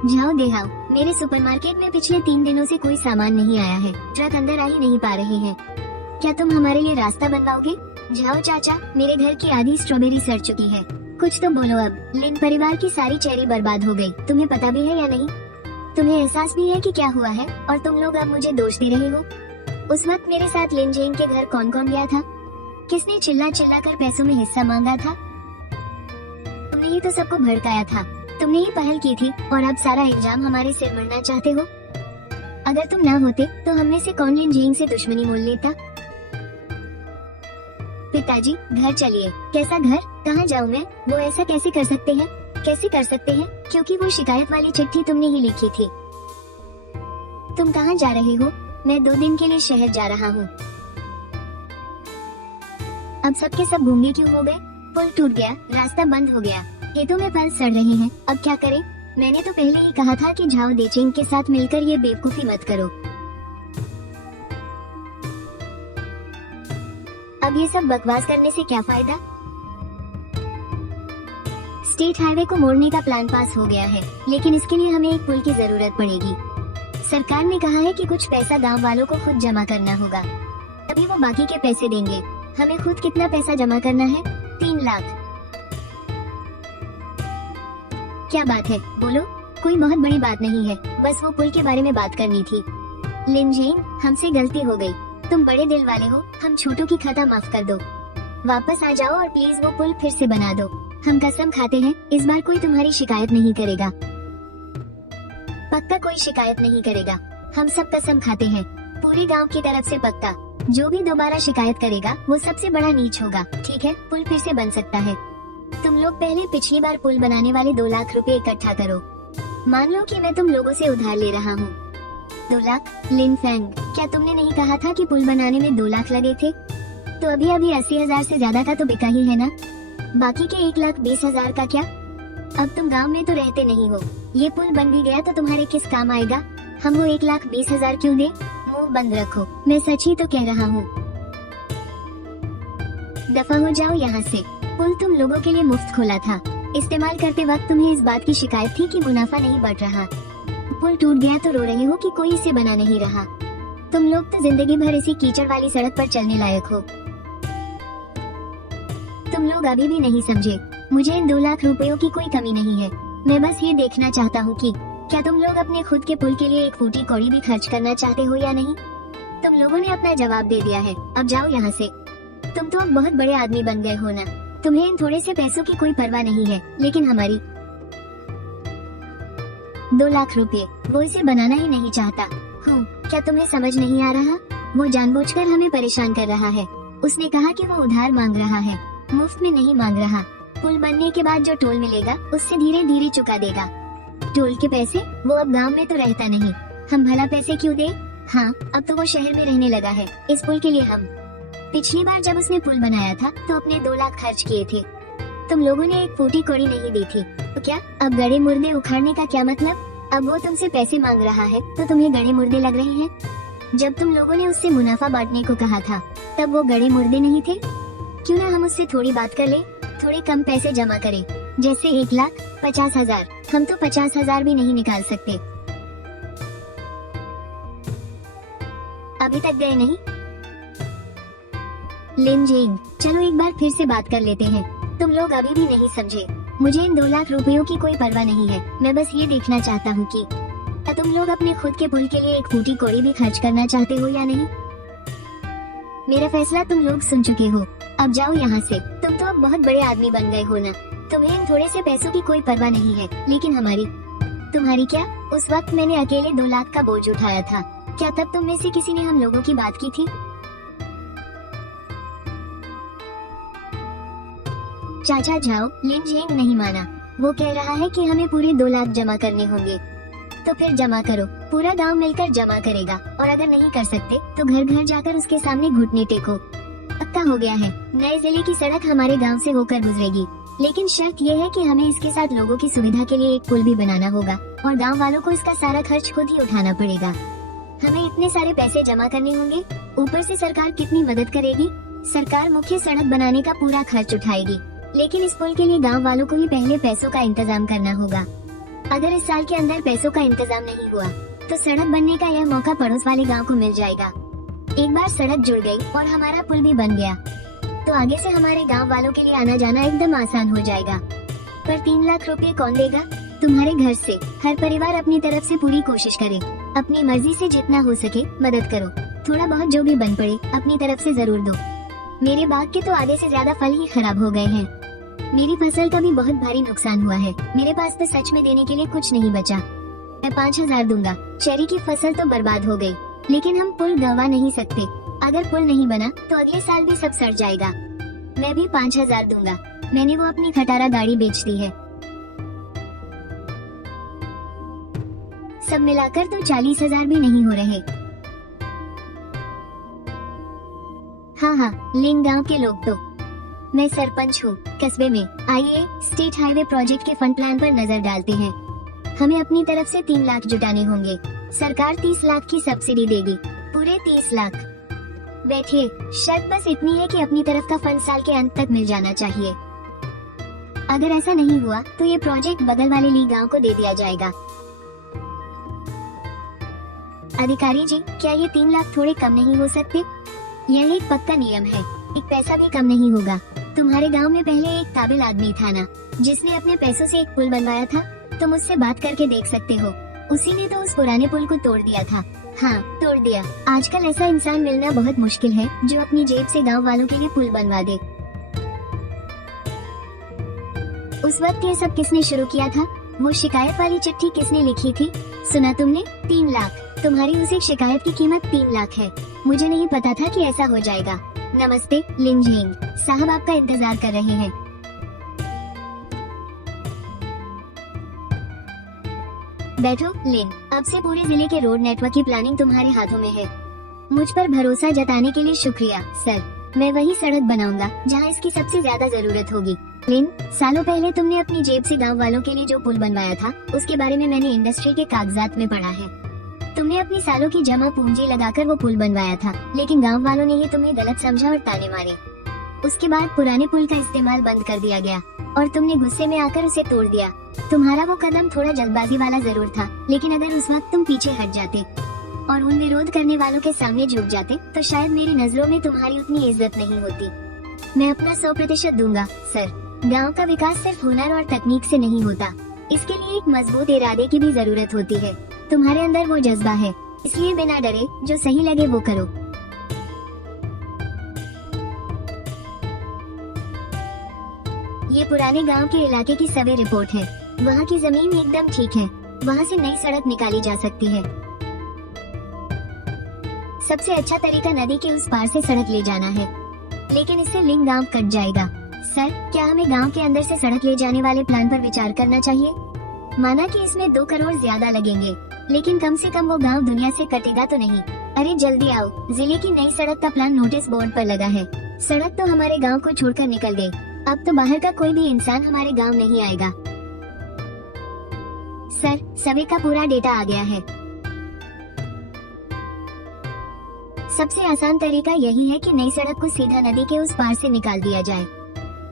जाओ देहाओ, मेरे सुपरमार्केट में पिछले 3 दिनों से कोई सामान नहीं आया है, ट्रक अंदर आ ही नहीं पा रहे हैं। क्या तुम हमारे लिए रास्ता बनवाओगे? जाओ चाचा, मेरे घर की आधी स्ट्रॉबेरी सड़ चुकी है, कुछ तो बोलो अब। लिन परिवार की सारी चेरी बर्बाद हो गई, तुम्हें पता भी है या नहीं? तुम्हें एहसास भी है कि क्या हुआ है, और तुम लोग अब मुझे दोष दे रहे हो? उस वक्त मेरे साथ लिन जेंग के घर कौन कौन गया था? किसने चिल्ला चिल्ला कर पैसों में हिस्सा मांगा था? तुमने ही तो सबको भड़काया था, तुमने ही पहल की थी, और अब सारा इल्जाम हमारे सिर मरना चाहते हो। अगर तुम ना होते तो हम में से कौन लिन जेंग से दुश्मनी मोल लेता? पिताजी, घर चलिए। कैसा घर? कहाँ जाऊँ मैं? वो ऐसा कैसे कर सकते हैं? कैसे कर सकते हैं? क्योंकि वो शिकायत वाली चिट्ठी तुमने ही लिखी थी। तुम कहाँ जा रहे हो? मैं 2 दिन के लिए शहर जा रहा हूँ। अब सबके सब गूंगे क्यों हो गए? पुल टूट गया, रास्ता बंद हो गया, खेतों में फल सड़ रहे हैं, अब क्या करें? मैंने तो पहले ही कहा था कि झाओ देचेंग के साथ मिलकर ये बेवकूफी मत करो। अब ये सब बकवास करने से क्या फायदा? स्टेट हाईवे को मोड़ने का प्लान पास हो गया है, लेकिन इसके लिए हमें एक पुल की जरूरत पड़ेगी। सरकार ने कहा है कि कुछ पैसा गांव वालों को खुद जमा करना होगा, तभी वो बाकी के पैसे देंगे। हमें खुद कितना पैसा जमा करना है? 3 लाख। क्या बात है, बोलो। कोई बहुत बड़ी बात नहीं है, बस वो पुल के बारे में बात करनी थी। लिन जेंग, हमसे गलती हो गई, तुम बड़े दिल वाले हो, हम छोटों की खता माफ कर दो। वापस आ जाओ और प्लीज वो पुल फिर से बना दो। हम कसम खाते हैं इस बार कोई तुम्हारी शिकायत नहीं करेगा। पक्का कोई शिकायत नहीं करेगा, हम सब कसम खाते हैं, पूरे गांव की तरफ से पक्का। जो भी दोबारा शिकायत करेगा वो सबसे बड़ा नीच होगा, ठीक है? पुल फिर से बन सकता है। तुम लोग पहले पिछली बार पुल बनाने वाले 2 लाख रुपए इकट्ठा करो। मान लो कि मैं तुम लोगों से उधार ले रहा हूँ। 2 लाख? लिन फेंग, क्या तुमने नहीं कहा था कि पुल बनाने में 2 लाख लगे थे? तो अभी 80,000 से ज्यादा का तो बिका ही है ना। बाकी के 1,20,000 का क्या? अब तुम गांव में तो रहते नहीं हो, ये पुल बन भी गया तो तुम्हारे किस काम आएगा? हम वो 1,20,000 क्यों दे? मुंह बंद रखो, मैं सच ही तो कह रहा हूँ। दफा हो जाओ यहाँ से। पुल तुम लोगों के लिए मुफ्त खोला था, इस्तेमाल करते वक्त तुम्हें इस बात की शिकायत थी कि मुनाफा नहीं बढ़ रहा। पुल टूट गया तो रो रहे हो कि कोई इसे बना नहीं रहा। तुम लोग तो जिंदगी भर इसी कीचड़ वाली सड़क पर चलने लायक हो। तुम लोग अभी भी नहीं समझे, मुझे इन 2 लाख रुपयों की कोई कमी नहीं है। मैं बस ये देखना चाहता हूँ कि क्या तुम लोग अपने खुद के पुल के लिए 1 फूटी कौड़ी भी खर्च करना चाहते हो या नहीं। तुम लोगों ने अपना जवाब दे दिया है, अब जाओ यहाँ से। तुम तो अब बहुत बड़े आदमी बन गए हो ना, तुम्हें इन थोड़े से पैसों की कोई परवाह नहीं है, लेकिन हमारी 2 लाख रुपए, वो इसे बनाना ही नहीं चाहता। क्या तुम्हें समझ नहीं आ रहा? वो जानबूझकर हमें परेशान कर रहा है। उसने कहा कि वो उधार मांग रहा है, मुफ्त में नहीं मांग रहा। पुल बनने के बाद जो टोल मिलेगा उससे धीरे धीरे चुका देगा। टोल के पैसे? वो अब गांव में तो रहता नहीं, हम भला पैसे क्यों दे? हाँ, अब तो वो शहर में रहने लगा है। इस पुल के लिए हम पिछली बार जब उसने पुल बनाया था तो अपने 2 लाख खर्च किए थे। तुम लोगों ने एक फूटी कौड़ी नहीं दी थी, तो क्या अब गड़े मुर्दे उखाड़ने का क्या मतलब? अब वो तुमसे पैसे मांग रहा है तो तुम्हें गड़े मुर्दे लग रहे हैं? जब तुम लोगों ने उससे मुनाफा बांटने को कहा था तब वो गड़े मुर्दे नहीं थे? क्यों ना हम उससे थोड़ी बात कर ले, थोड़े कम पैसे जमा करें, जैसे 1,50,000। हम तो 50,000 भी नहीं निकाल सकते। अभी तक गए नहीं? लिन जिंग, चलो एक बार फिर से बात कर लेते हैं। तुम लोग अभी भी नहीं समझे। मुझे इन 2 लाख रुपयों की कोई परवाह नहीं है। मैं बस ये देखना चाहता हूँ कि क्या तुम लोग अपने खुद के पुल के लिए एक फूटी कौड़ी भी खर्च करना चाहते हो या नहीं। मेरा फैसला तुम लोग सुन चुके हो, अब जाओ यहाँ से। तुम तो अब बहुत बड़े आदमी बन गए हो ना, तुम्हें इन थोड़े से पैसों की कोई परवाह नहीं है, लेकिन तुम्हारी क्या? उस वक्त मैंने अकेले 2 लाख का बोझ उठाया था, क्या तब तुम में से किसी ने हम लोगों की बात की थी? चाचा जाओ, लिन जिंग नहीं माना। वो कह रहा है कि हमें पूरे 2 लाख जमा करने होंगे। तो फिर जमा करो, पूरा गांव मिलकर जमा करेगा, और अगर नहीं कर सकते तो घर घर जाकर उसके सामने घुटने टेको। पक्का हो गया है, नए जिले की सड़क हमारे गांव से होकर गुजरेगी, लेकिन शर्त ये है कि हमें इसके साथ लोगों की सुविधा के लिए एक पुल भी बनाना होगा, और गांव वालों को इसका सारा खर्च खुद ही उठाना पड़ेगा। हमें इतने सारे पैसे जमा करने होंगे, ऊपर से सरकार कितनी मदद करेगी? सरकार मुख्य सड़क बनाने का पूरा खर्च उठाएगी, लेकिन इस पुल के लिए गांव वालों को ही पहले पैसों का इंतजाम करना होगा। अगर इस साल के अंदर पैसों का इंतजाम नहीं हुआ तो सड़क बनने का यह मौका पड़ोस वाले गांव को मिल जाएगा। एक बार सड़क जुड़ गई और हमारा पुल भी बन गया तो आगे से हमारे गांव वालों के लिए आना जाना एकदम आसान हो जाएगा। पर 3 लाख रुपए कौन देगा? तुम्हारे घर से हर परिवार अपनी तरफ से पूरी कोशिश करे, अपनी मर्जी से जितना हो सके मदद करो, थोड़ा बहुत जो भी बन पड़े अपनी तरफ से जरूर दो। मेरे बाग के तो आधे से ज्यादा फल ही खराब हो गए हैं। मेरी फसल का भी बहुत भारी नुकसान हुआ है, मेरे पास तो सच में देने के लिए कुछ नहीं बचा। मैं 5,000 दूंगा। चेरी की फसल तो बर्बाद हो गई, लेकिन हम पुल गंवा नहीं सकते। अगर पुल नहीं बना तो अगले साल भी सब सड़ जाएगा। मैं भी 5,000 दूंगा। मैंने वो अपनी खटारा गाड़ी बेच दी है। सब मिलाकर तो 40,000 भी नहीं हो रहे। हाँ, लिंग गांव के लोग तो। मैं सरपंच हूँ कस्बे में। आइए स्टेट हाईवे प्रोजेक्ट के फंड प्लान पर नजर डालते हैं। हमें अपनी तरफ से 3 लाख जुटाने होंगे। सरकार 30 लाख की सब्सिडी देगी, पूरे 30 लाख। बैठिए, शर्त बस इतनी है कि अपनी तरफ का फंड साल के अंत तक मिल जाना चाहिए। अगर ऐसा नहीं हुआ तो ये प्रोजेक्ट बगल वाले ली गांव को दे दिया जाएगा। अधिकारी जी, क्या ये 3 लाख थोड़े कम नहीं हो सकते? यह एक पक्का नियम है, एक पैसा भी कम नहीं होगा। तुम्हारे गांव में पहले एक काबिल आदमी था ना, जिसने अपने पैसों से एक पुल बनवाया था? तुम उससे बात करके देख सकते हो। उसी ने तो उस पुराने पुल को तोड़ दिया था। हाँ, तोड़ दिया। आजकल ऐसा इंसान मिलना बहुत मुश्किल है जो अपनी जेब से गांव वालों के लिए पुल बनवा दे। उस वक्त ये सब किसने शुरू किया था? वो शिकायत वाली चिट्ठी किसने लिखी थी? सुना तुमने? 3 लाख। तुम्हारी उस एक शिकायत की कीमत 3 लाख है। मुझे नहीं पता था कि ऐसा हो जाएगा। नमस्ते लिन जिंग साहब, आपका इंतजार कर रहे हैं। बैठो लिन, अब से पूरे जिले के रोड नेटवर्क की प्लानिंग तुम्हारे हाथों में है। मुझ पर भरोसा जताने के लिए शुक्रिया सर। मैं वही सड़क बनाऊंगा जहां इसकी सबसे ज्यादा जरूरत होगी। लिन, सालों पहले तुमने अपनी जेब से गांव वालों के लिए जो पुल बनवाया था उसके बारे में मैंने इंडस्ट्री के कागजात में पढ़ा है। तुमने अपनी सालों की जमा पूंजी लगाकर वो पुल बनवाया था, लेकिन गांव वालों ने ये तुम्हें गलत समझा और ताने मारे। उसके बाद पुराने पुल का इस्तेमाल बंद कर दिया गया और तुमने गुस्से में आकर उसे तोड़ दिया। तुम्हारा वो कदम थोड़ा जल्दबाजी वाला जरूर था, लेकिन अगर उस वक्त तुम पीछे हट जाते और उन विरोध करने वालों के सामने झुक जाते तो शायद मेरी नजरों में तुम्हारी उतनी इज्जत नहीं होती। मैं अपना 100% दूंगा सर। गांव का विकास सिर्फ हुनर और तकनीक से नहीं होता, इसके लिए एक मजबूत इरादे की भी जरूरत होती है। तुम्हारे अंदर वो जज्बा है, इसलिए बिना डरे जो सही लगे वो करो। ये पुराने गांव के इलाके की सर्वे रिपोर्ट है। वहाँ की जमीन एकदम ठीक है, वहाँ से नई सड़क निकाली जा सकती है। सबसे अच्छा तरीका नदी के उस पार से सड़क ले जाना है, लेकिन इससे लिंग गांव कट जाएगा। सर, क्या हमें गांव के अंदर से सड़क ले जाने वाले प्लान पर विचार करना चाहिए? माना कि इसमें 2 करोड़ ज्यादा लगेंगे, लेकिन कम से कम वो गांव दुनिया से कटेगा तो नहीं। अरे जल्दी आओ, जिले की नई सड़क का प्लान नोटिस बोर्ड पर लगा है। सड़क तो हमारे गांव को छोड़कर निकल गई, अब तो बाहर का कोई भी इंसान हमारे गांव नहीं आएगा। सर, सर्वे का पूरा डेटा आ गया है। सबसे आसान तरीका यही है कि नई सड़क को सीधा नदी के उस पार से निकाल दिया जाए।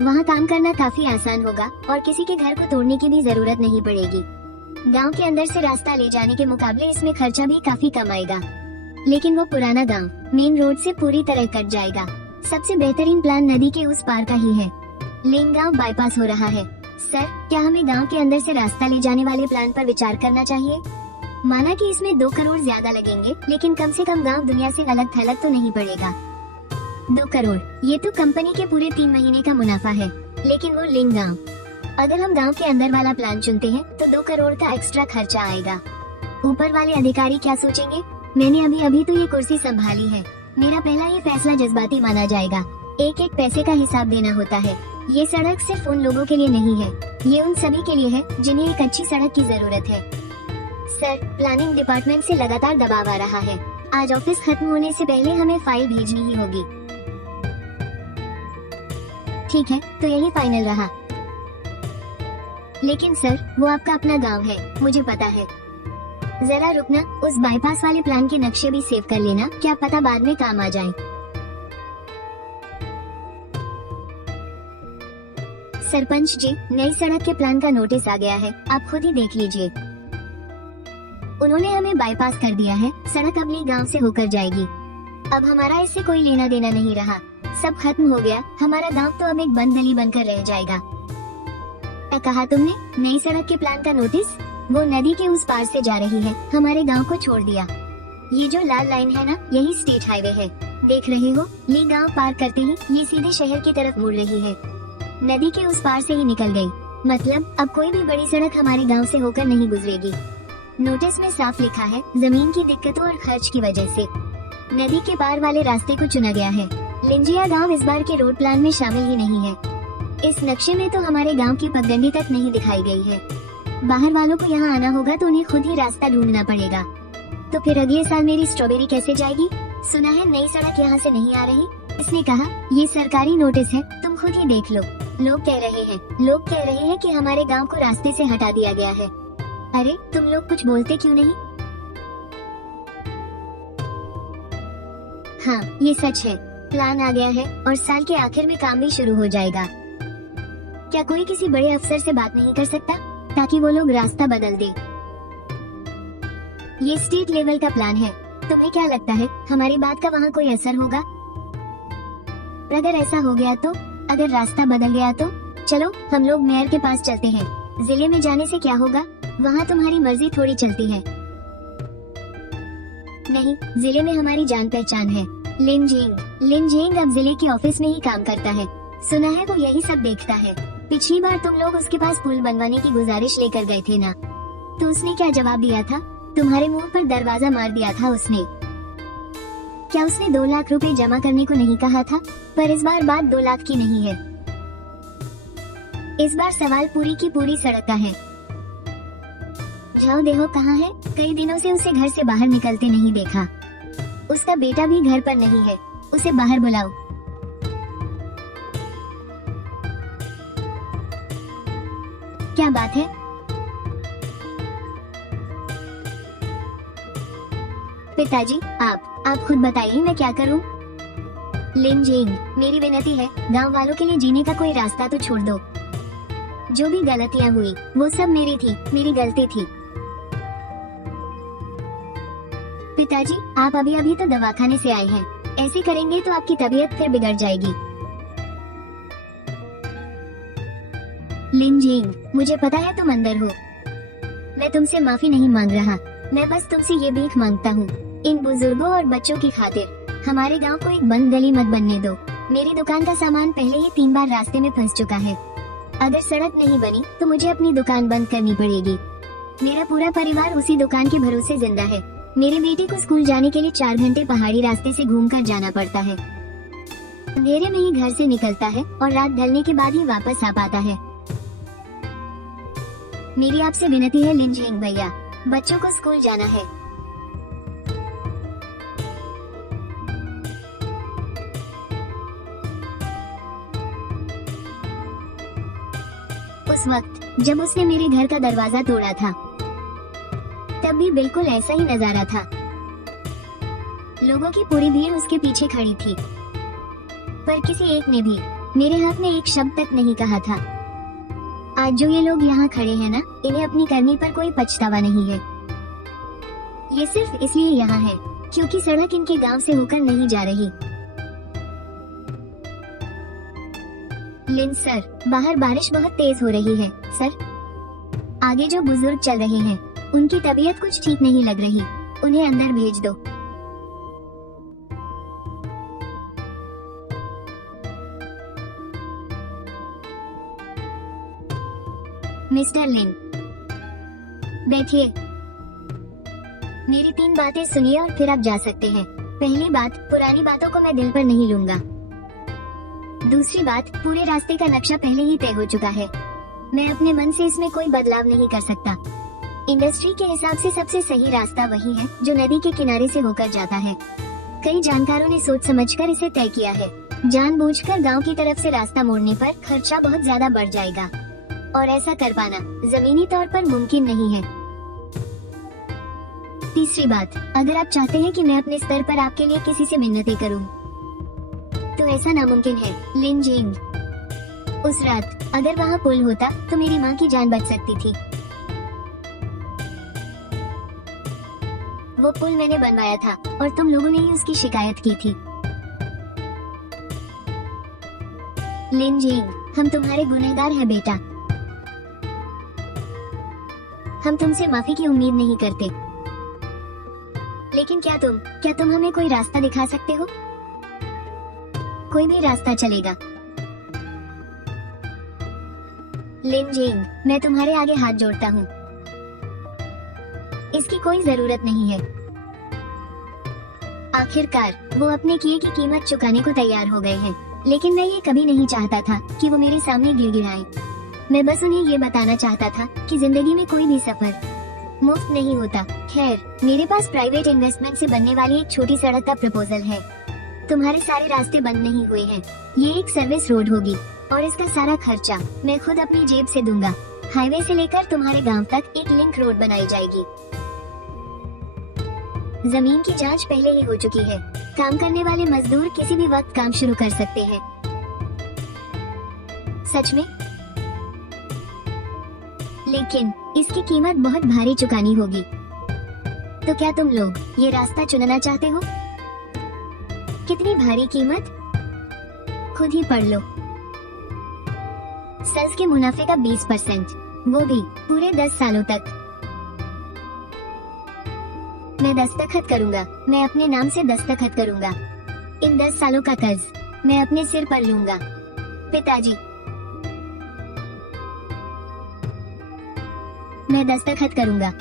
वहाँ काम करना काफी आसान होगा और किसी के घर को तोड़ने की भी जरूरत नहीं पड़ेगी। गांव के अंदर से रास्ता ले जाने के मुकाबले इसमें खर्चा भी काफी कम आएगा। लेकिन वो पुराना गांव मेन रोड से पूरी तरह कट जाएगा। सबसे बेहतरीन प्लान नदी के उस पार का ही है। लेन गांव बाईपास हो रहा है। सर, क्या हमें गांव के अंदर से रास्ता ले जाने वाले प्लान पर विचार करना चाहिए? माना कि इसमें 2 करोड़ ज्यादा लगेंगे, लेकिन कम से कम गांव दुनिया से अलग थलग तो नहीं पड़ेगा। 2 करोड़, ये तो कंपनी के पूरे 3 महीने का मुनाफा है। लेकिन वो लिंग गांव, अगर हम गांव के अंदर वाला प्लान चुनते हैं तो 2 करोड़ का एक्स्ट्रा खर्चा आएगा। ऊपर वाले अधिकारी क्या सोचेंगे? मैंने अभी तो ये कुर्सी संभाली है। मेरा पहला ये फैसला जज्बाती माना जाएगा। एक एक पैसे का हिसाब देना होता है। ये सड़क सिर्फ उन लोगों के लिए नहीं है, ये उन सभी के लिए है जिन्हें एक अच्छी सड़क की जरूरत है। सर, प्लानिंग डिपार्टमेंट से लगातार दबाव आ रहा है। आज ऑफिस खत्म होने से पहले हमें फाइल भेजनी ही होगी। ठीक है, तो यही फाइनल रहा। लेकिन सर, वो आपका अपना गांव है, मुझे पता है। जरा रुकना, उस बाईपास वाले प्लान के नक्शे भी सेव कर लेना, क्या पता बाद में काम आ जाए। सरपंच जी, नई सड़क के प्लान का नोटिस आ गया है, आप खुद ही देख लीजिए। उन्होंने हमें बाईपास कर दिया है। सड़क अगली गांव से होकर जाएगी। अब हमारा इससे कोई लेना देना नहीं रहा, सब खत्म हो गया। हमारा गांव तो अब एक बंद गली बनकर रह जाएगा। क्या कहा तुमने? नई सड़क के प्लान का नोटिस? वो नदी के उस पार से जा रही है, हमारे गांव को छोड़ दिया। ये जो लाल लाइन है ना, यही स्टेट हाईवे है। देख रहे हो, ये गांव पार करते ही ये सीधे शहर की तरफ मुड़ रही है। नदी के उस पार से ही निकल गई। मतलब अब कोई भी बड़ी सड़क हमारे गांव से होकर नहीं गुजरेगी। नोटिस में साफ लिखा है, जमीन की दिक्कतों और खर्च की वजह से नदी के पार वाले रास्ते को चुना गया है। लिंजिया गांव इस बार के रोड प्लान में शामिल ही नहीं है। इस नक्शे में तो हमारे गांव की पगडंडी तक नहीं दिखाई गई है। बाहर वालों को यहाँ आना होगा तो उन्हें खुद ही रास्ता ढूंढना पड़ेगा। तो फिर अगले साल मेरी स्ट्रॉबेरी कैसे जाएगी? सुना है नई सड़क यहाँ से नहीं आ रही। इसने कहा, ये सरकारी नोटिस है, तुम खुद ही देख लो। लोग कह रहे हैं कि हमारे गांव को रास्ते से हटा दिया गया है। अरे, तुम लोग कुछ बोलते क्यों नहीं? हाँ, ये सच है। प्लान आ गया है और साल के आखिर में काम भी शुरू हो जाएगा। क्या कोई किसी बड़े अफसर से बात नहीं कर सकता ताकि वो लोग रास्ता बदल दे? ये स्टेट लेवल का प्लान है। तुम्हें क्या लगता है हमारी बात का वहाँ कोई असर होगा? अगर ऐसा हो गया तो, अगर रास्ता बदल गया तो चलो हम लोग मेयर के पास चलते हैं। जिले में जाने से क्या होगा? वहाँ तुम्हारी मर्जी थोड़ी चलती है। नहीं, जिले में हमारी जान पहचान है। लिनजिंग अब जिले के ऑफिस में ही काम करता है। सुना है वो यही सब देखता है। पिछली बार तुम लोग उसके पास पुल बनवाने की गुजारिश लेकर गए थे ना, तो उसने क्या जवाब दिया था? तुम्हारे मुंह पर दरवाजा मार दिया था उसने। क्या उसने 2 लाख रुपए जमा करने को नहीं कहा था? पर इस बार बात 2 लाख की नहीं है। इस बार सवाल पूरी की पूरी सड़क का है। जाओ देखो कहाँ है? कई दिनों से उसे घर से बाहर निकलते नहीं देखा। उसका बेटा भी घर पर नहीं है, उसे बाहर बुलाओ। क्या बात है? पिताजी, आप खुद बताइए, मैं क्या करूं? लिनजिंग, मेरी विनती है, गांव वालों के लिए जीने का कोई रास्ता तो छोड़ दो। जो भी गलतियां हुई वो सब मेरी गलती थी। पिताजी, आप अभी तो दवाखाने से आए हैं, ऐसे करेंगे तो आपकी तबीयत फिर बिगड़ जाएगी। लिनजिंग, मुझे पता है तुम अंदर हो। मैं तुमसे माफी नहीं मांग रहा, मैं बस तुमसे ये भीख मांगता हूँ, इन बुजुर्गों और बच्चों की खातिर हमारे गांव को एक बंद गली मत बनने दो। मेरी दुकान का सामान पहले ही 3 बार रास्ते में फंस चुका है। अगर सड़क नहीं बनी तो मुझे अपनी दुकान बंद करनी पड़ेगी। मेरा पूरा परिवार उसी दुकान के भरोसे जिंदा है। मेरे बेटे को स्कूल जाने के लिए 4 घंटे पहाड़ी रास्ते से घूमकर जाना पड़ता है। अंधेरे में ही घर से निकलता है और रात ढलने के बाद ही वापस आ पाता है। मेरी आपसे विनती है लिनजिंग भैया, बच्चों को स्कूल जाना है। उस वक्त जब उसने मेरे घर का दरवाजा तोड़ा था, तब भी बिल्कुल ऐसा ही नजारा था। लोगों की पूरी भीड़ उसके पीछे खड़ी थी, पर किसी एक ने भी मेरे हक में एक शब्द तक नहीं कहा था। आज जो ये लोग यहाँ खड़े हैं ना, इन्हें अपनी करनी पर कोई पछतावा नहीं है। ये सिर्फ इसलिए यहाँ है क्योंकि सड़क इनके गांव से होकर नहीं जा रही। लिन सर, बाहर बारिश बहुत तेज हो रही है। सर, आगे जो बुजुर्ग चल रहे हैं, उनकी तबीयत कुछ ठीक नहीं लग रही, उन्हें अंदर भेज दो। मिस्टर लिन, बैठिए। मेरी 3 बातें सुनिए और फिर आप जा सकते हैं। पहली बात, पुरानी बातों को मैं दिल पर नहीं लूंगा। दूसरी बात, पूरे रास्ते का नक्शा पहले ही तय हो चुका है, मैं अपने मन से इसमें कोई बदलाव नहीं कर सकता। इंडस्ट्री के हिसाब से सबसे सही रास्ता वही है जो नदी के किनारे से होकर जाता है। कई जानकारों ने सोच समझकर इसे तय किया है। जानबूझकर गांव की तरफ से रास्ता मोड़ने पर खर्चा बहुत ज्यादा बढ़ जाएगा और ऐसा कर पाना जमीनी तौर पर मुमकिन नहीं है। तीसरी बात, अगर आप चाहते हैं कि मैं अपने स्तर पर आपके लिए किसी से मिन्नतें करूं, तो ऐसा नामुमकिन है। लिन जिंग, उस रात अगर वहाँ पुल होता तो मेरी माँ की जान बच सकती थी। वो पुल मैंने बनवाया था और तुम लोगों ने ही उसकी शिकायत की थी। लिन जिंग, हम तुम्हारे गुनहगार हैं बेटा। हम तुमसे माफी की उम्मीद नहीं करते, लेकिन क्या तुम हमें कोई रास्ता दिखा सकते हो? कोई भी रास्ता चलेगा। लिन जिंग, मैं तुम्हारे आगे हाथ जोड़ता हूँ, इसकी कोई जरूरत नहीं है। आखिरकार वो अपने किए की कीमत चुकाने को तैयार हो गए हैं, लेकिन मैं ये कभी नहीं चाहता था कि वो मेरे सामने गिड़गिड़ाएं। मैं बस उन्हें ये बताना चाहता था कि जिंदगी में कोई भी सफर मुफ्त नहीं होता। खैर, मेरे पास प्राइवेट इन्वेस्टमेंट से बनने वाली एक छोटी सड़क का प्रपोजल है। तुम्हारे सारे रास्ते बंद नहीं हुए हैं, ये एक सर्विस रोड होगी और इसका सारा खर्चा मैं खुद अपनी जेब से दूंगा। हाईवे से लेकर तुम्हारे गांव तक एक लिंक रोड बनाई जाएगी। जमीन की जांच पहले ही हो चुकी है, काम करने वाले मजदूर किसी भी वक्त काम शुरू कर सकते हैं। सच में? लेकिन इसकी कीमत बहुत भारी चुकानी होगी। तो क्या तुम लोग ये रास्ता चुनना चाहते हो? कितनी भारी कीमत? खुद ही पढ़ लो। सेल्स के मुनाफे का 20%, वो भी पूरे 10 सालों तक। मैं दस्तखत करूंगा, मैं अपने नाम से दस्तखत करूंगा। इन 10 सालों का कर्ज मैं अपने सिर पर लूंगा। पिताजी, मैं दस्तखत करूंगा।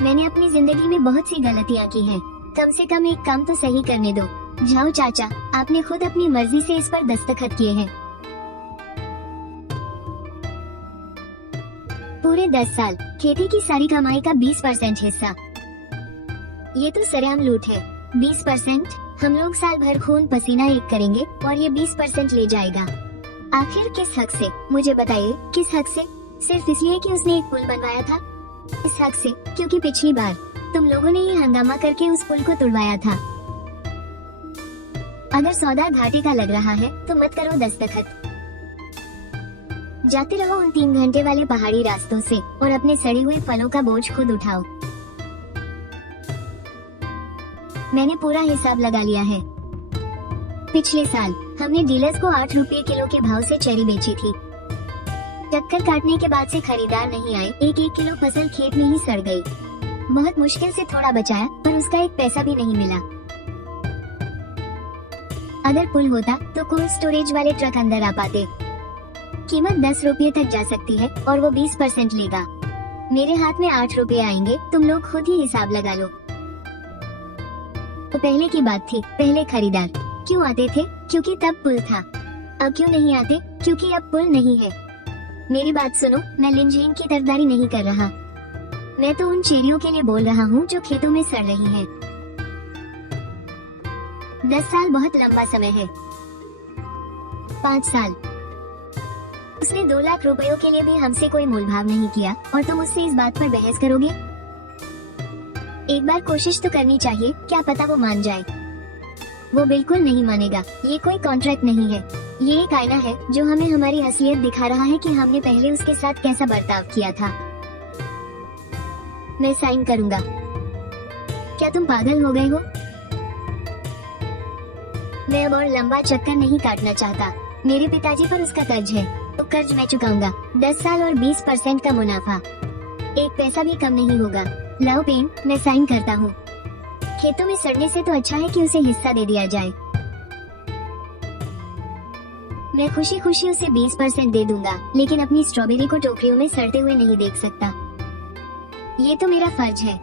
मैंने अपनी जिंदगी में बहुत सी गलतियां की हैं, कम से कम एक काम तो सही करने दो। जाओ चाचा, आपने खुद अपनी मर्जी से इस पर दस्तखत किए हैं। पूरे 10 साल, खेती की सारी कमाई का 20% हिस्सा। ये तो सरेआम लूट है। 20%? हम लोग साल भर खून पसीना एक करेंगे और ये 20% ले जाएगा। आखिर किस हक से? मुझे बताइए, किस हक से? सिर्फ इसलिए कि उसने एक पुल बनवाया था? इस हक से क्योंकि पिछली बार तुम लोगों ने ये हंगामा करके उस पुल को तुड़वाया था। अगर सौदा घाटे का लग रहा है तो मत करो दस्तखत। जाते रहो उन 3 घंटे वाले पहाड़ी रास्तों से और अपने सड़े हुए फलों का बोझ खुद उठाओ। मैंने पूरा हिसाब लगा लिया है। पिछले साल हमने डीलर्स को 8 रुपये किलो के भाव से चेरी बेची थी। चक्कर काटने के बाद से खरीदार नहीं आए। 1-1 किलो फसल खेत में ही सड़ गई। बहुत मुश्किल से थोड़ा बचाया, पर उसका एक पैसा भी नहीं मिला। अगर पुल होता तो कोल्ड स्टोरेज वाले ट्रक अंदर आ पाते। कीमत 10 रुपये तक जा सकती है और वो 20% लेगा। मेरे हाथ में 8 रुपये आएंगे। तुम लोग खुद ही हिसाब लगा लो। तो पहले की बात थी, पहले खरीदार क्यों आते थे? क्योंकि तब पुल था। अब क्यों नहीं आते? क्योंकि अब पुल नहीं है। मेरी बात सुनो, मैं लिन जिंग की तरफदारी नहीं कर रहा। मैं तो उन चेरियों के लिए बोल रहा हूँ जो खेतों में सड़ रही हैं। 10 साल बहुत लंबा समय है। 5 साल, उसने 2 लाख रुपयों के लिए भी हमसे कोई मोल भाव नहीं किया और तुम उससे इस बात पर बहस करोगे? एक बार कोशिश तो करनी चाहिए, क्या पता वो मान जाए। वो बिल्कुल नहीं मानेगा। ये कोई कॉन्ट्रैक्ट नहीं है, ये एक आईना है जो हमें हमारी असलियत दिखा रहा है कि हमने पहले उसके साथ कैसा बर्ताव किया था। मैं साइन करूंगा। क्या तुम पागल हो गए हो? मैं अब और लंबा चक्कर नहीं काटना चाहता। मेरे पिताजी पर उसका कर्ज है, तो कर्ज मैं चुकाऊंगा। 10 साल और 20% का मुनाफा, एक पैसा भी कम नहीं होगा। लाओ पेन, मैं साइन करता हूँ। खेतों में सड़ने से तो अच्छा है कि उसे हिस्सा दे दिया जाए। मैं खुशी खुशी उसे 20% दे दूंगा, लेकिन अपनी स्ट्रॉबेरी को टोकरियों में सड़ते हुए नहीं देख सकता। ये तो मेरा फर्ज है।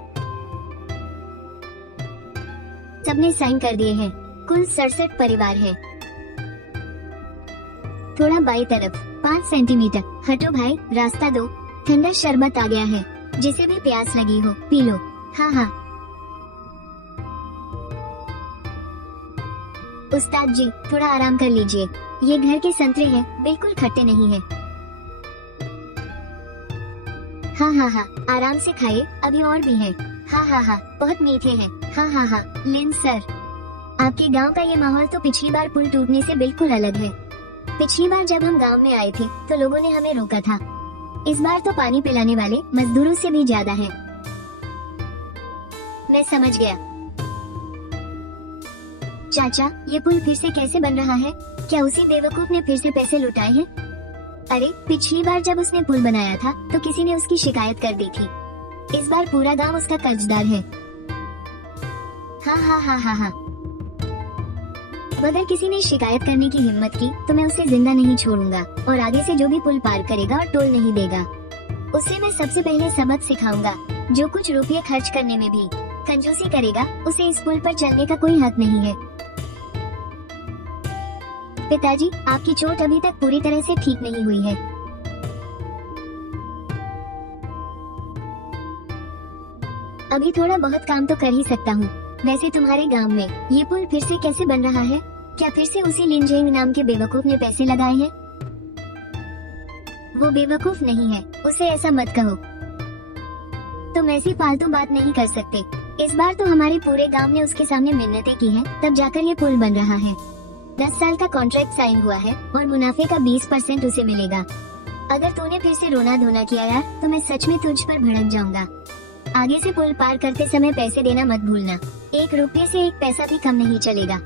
सबने साइन कर दिए हैं। कुल 67 परिवार है। थोड़ा बाई तरफ 5 सेंटीमीटर हटो भाई, रास्ता दो। ठंडा शरबत आ गया है, जिसे भी प्यास लगी हो पी लो। हाँ हाँ उस्ताद जी, थोड़ा आराम कर लीजिए। ये घर के संतरे हैं, बिल्कुल खट्टे नहीं हैं। हाँ हाँ हाँ, आराम से खाइए, अभी और भी हैं। हाँ हाँ हाँ, बहुत मीठे हैं। हाँ हाँ हाँ। लिन सर, आपके गांव का ये माहौल तो पिछली बार पुल टूटने से बिल्कुल अलग है। पिछली बार जब हम गांव में आए थे तो लोगों ने हमें रोका था। इस बार तो पानी पिलाने वाले मजदूरों से भी ज्यादा हैं। मैं समझ गया। चाचा, ये पुल फिर से कैसे बन रहा है? क्या उसी बेवकूफ ने फिर से पैसे लुटाए हैं? अरे, पिछली बार जब उसने पुल बनाया था तो किसी ने उसकी शिकायत कर दी थी। इस बार पूरा गांव उसका कर्जदार है। हाँ हाँ हाँ हाँ हाँ। अगर किसी ने शिकायत करने की हिम्मत की तो मैं उसे जिंदा नहीं छोड़ूंगा, और आगे से जो भी पुल पार करेगा और टोल नहीं देगा, उसे मैं सबसे पहले सबक सिखाऊंगा। जो कुछ रुपये खर्च करने में भी कंजूसी करेगा, उसे इस पुल पर चलने का कोई हक नहीं है। पिताजी, आपकी चोट अभी तक पूरी तरह से ठीक नहीं हुई है। अभी थोड़ा बहुत काम तो कर ही सकता हूँ। वैसे तुम्हारे गांव में ये पुल फिर से कैसे बन रहा है? क्या फिर से उसी लिंजेंग नाम के बेवकूफ ने पैसे लगाए हैं? वो बेवकूफ नहीं है, उसे ऐसा मत कहो। तुम ऐसी फालतू बात नहीं कर सकते। इस बार तो हमारे पूरे गांव ने उसके सामने मिन्नतें की हैं, तब जाकर ये पुल बन रहा है। 10 साल का कॉन्ट्रैक्ट साइन हुआ है और मुनाफे का 20% उसे मिलेगा। अगर तूने फिर से रोना धोना किया यार, तो मैं सच में तुझ पर भड़क जाऊंगा। आगे से पुल पार करते समय पैसे देना मत भूलना। 1 रुपये से 1 पैसा भी कम नहीं चलेगा।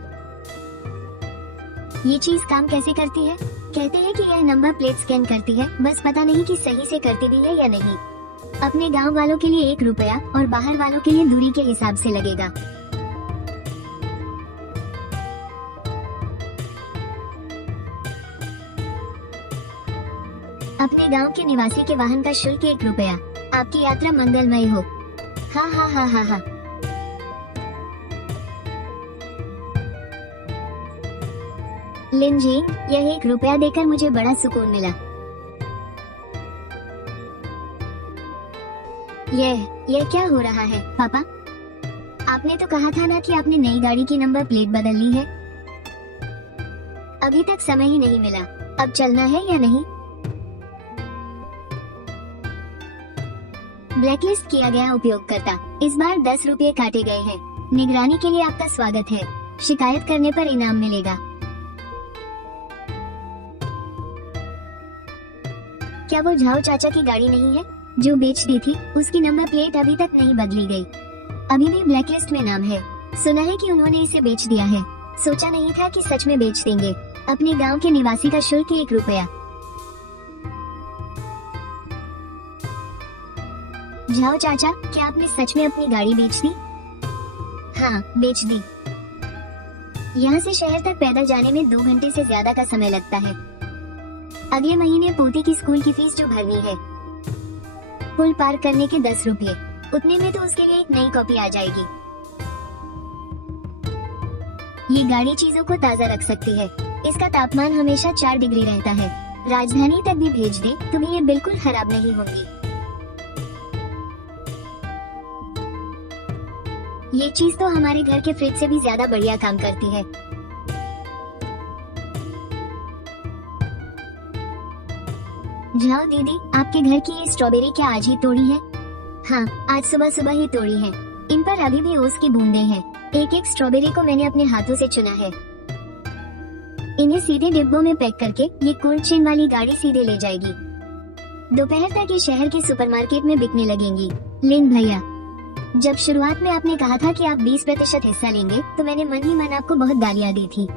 ये चीज काम कैसे करती है? कहते हैं कि यह नंबर प्लेट स्कैन करती है, बस पता नहीं कि सही से करती भी है या नहीं। अपने गांव वालों के लिए 1 रुपया और बाहर वालों के लिए दूरी के हिसाब से लगेगा। अपने गांव के निवासी के वाहन का शुल्क 1 रुपया। आपकी यात्रा मंगलमय हो। हाँ हाँ हाँ हाँ हाँ। लिन जी, यह 1 रुपया देकर मुझे बड़ा सुकून मिला। यह क्या हो रहा है पापा? आपने तो कहा था ना कि आपने नई गाड़ी की नंबर प्लेट बदल ली है। अभी तक समय ही नहीं मिला। अब चलना है या नहीं? ब्लैकलिस्ट किया गया उपयोगकर्ता। इस बार 10 रुपये काटे गए हैं। निगरानी के लिए आपका स्वागत है। शिकायत करने पर इनाम मिलेगा। क्या वो झाओ चाचा की गाड़ी नहीं है जो बेच दी थी? उसकी नंबर प्लेट अभी तक नहीं बदली गई। अभी भी ब्लैकलिस्ट में नाम है। सुना है कि उन्होंने इसे बेच दिया है। सोचा नहीं था कि सच में बेच देंगे। अपने गांव के निवासी का शुल्क 1 रुपया। झाओ चाचा, क्या आपने सच में अपनी गाड़ी बेच दी? हाँ, बेच दी। यहाँ से शहर तक पैदल जाने में 2 घंटे से ज्यादा का समय लगता है। अगले महीने पोती की स्कूल की फीस जो भरनी है। पुल पार करने के 10 रुपये, उतने में तो उसके लिए एक नई कॉपी आ जाएगी। ये गाड़ी चीजों को ताज़ा रख सकती है। इसका तापमान हमेशा 4 डिग्री रहता है। राजधानी तक भी भेज दे तो भी ये बिल्कुल खराब नहीं होंगी। ये चीज तो हमारे घर के फ्रिज से भी ज्यादा बढ़िया काम करती है। जाओ दीदी, आपके घर की ये स्ट्रॉबेरी क्या आज ही तोड़ी है? हाँ, आज सुबह सुबह ही तोड़ी है। इन पर अभी भी ओस की बूंदें हैं। एक एक स्ट्रॉबेरी को मैंने अपने हाथों से चुना है। इन्हें सीधे डिब्बों में पैक करके ये कोल्ड चेन वाली गाड़ी सीधे ले जाएगी। दोपहर तक ये शहर के सुपरमार्केट में बिकने लगेंगी। लिन भैया, जब शुरुआत में आपने कहा था कि आप 20% हिस्सा लेंगे, तो मैंने मन ही मन आपको बहुत गालियाँ दी थी।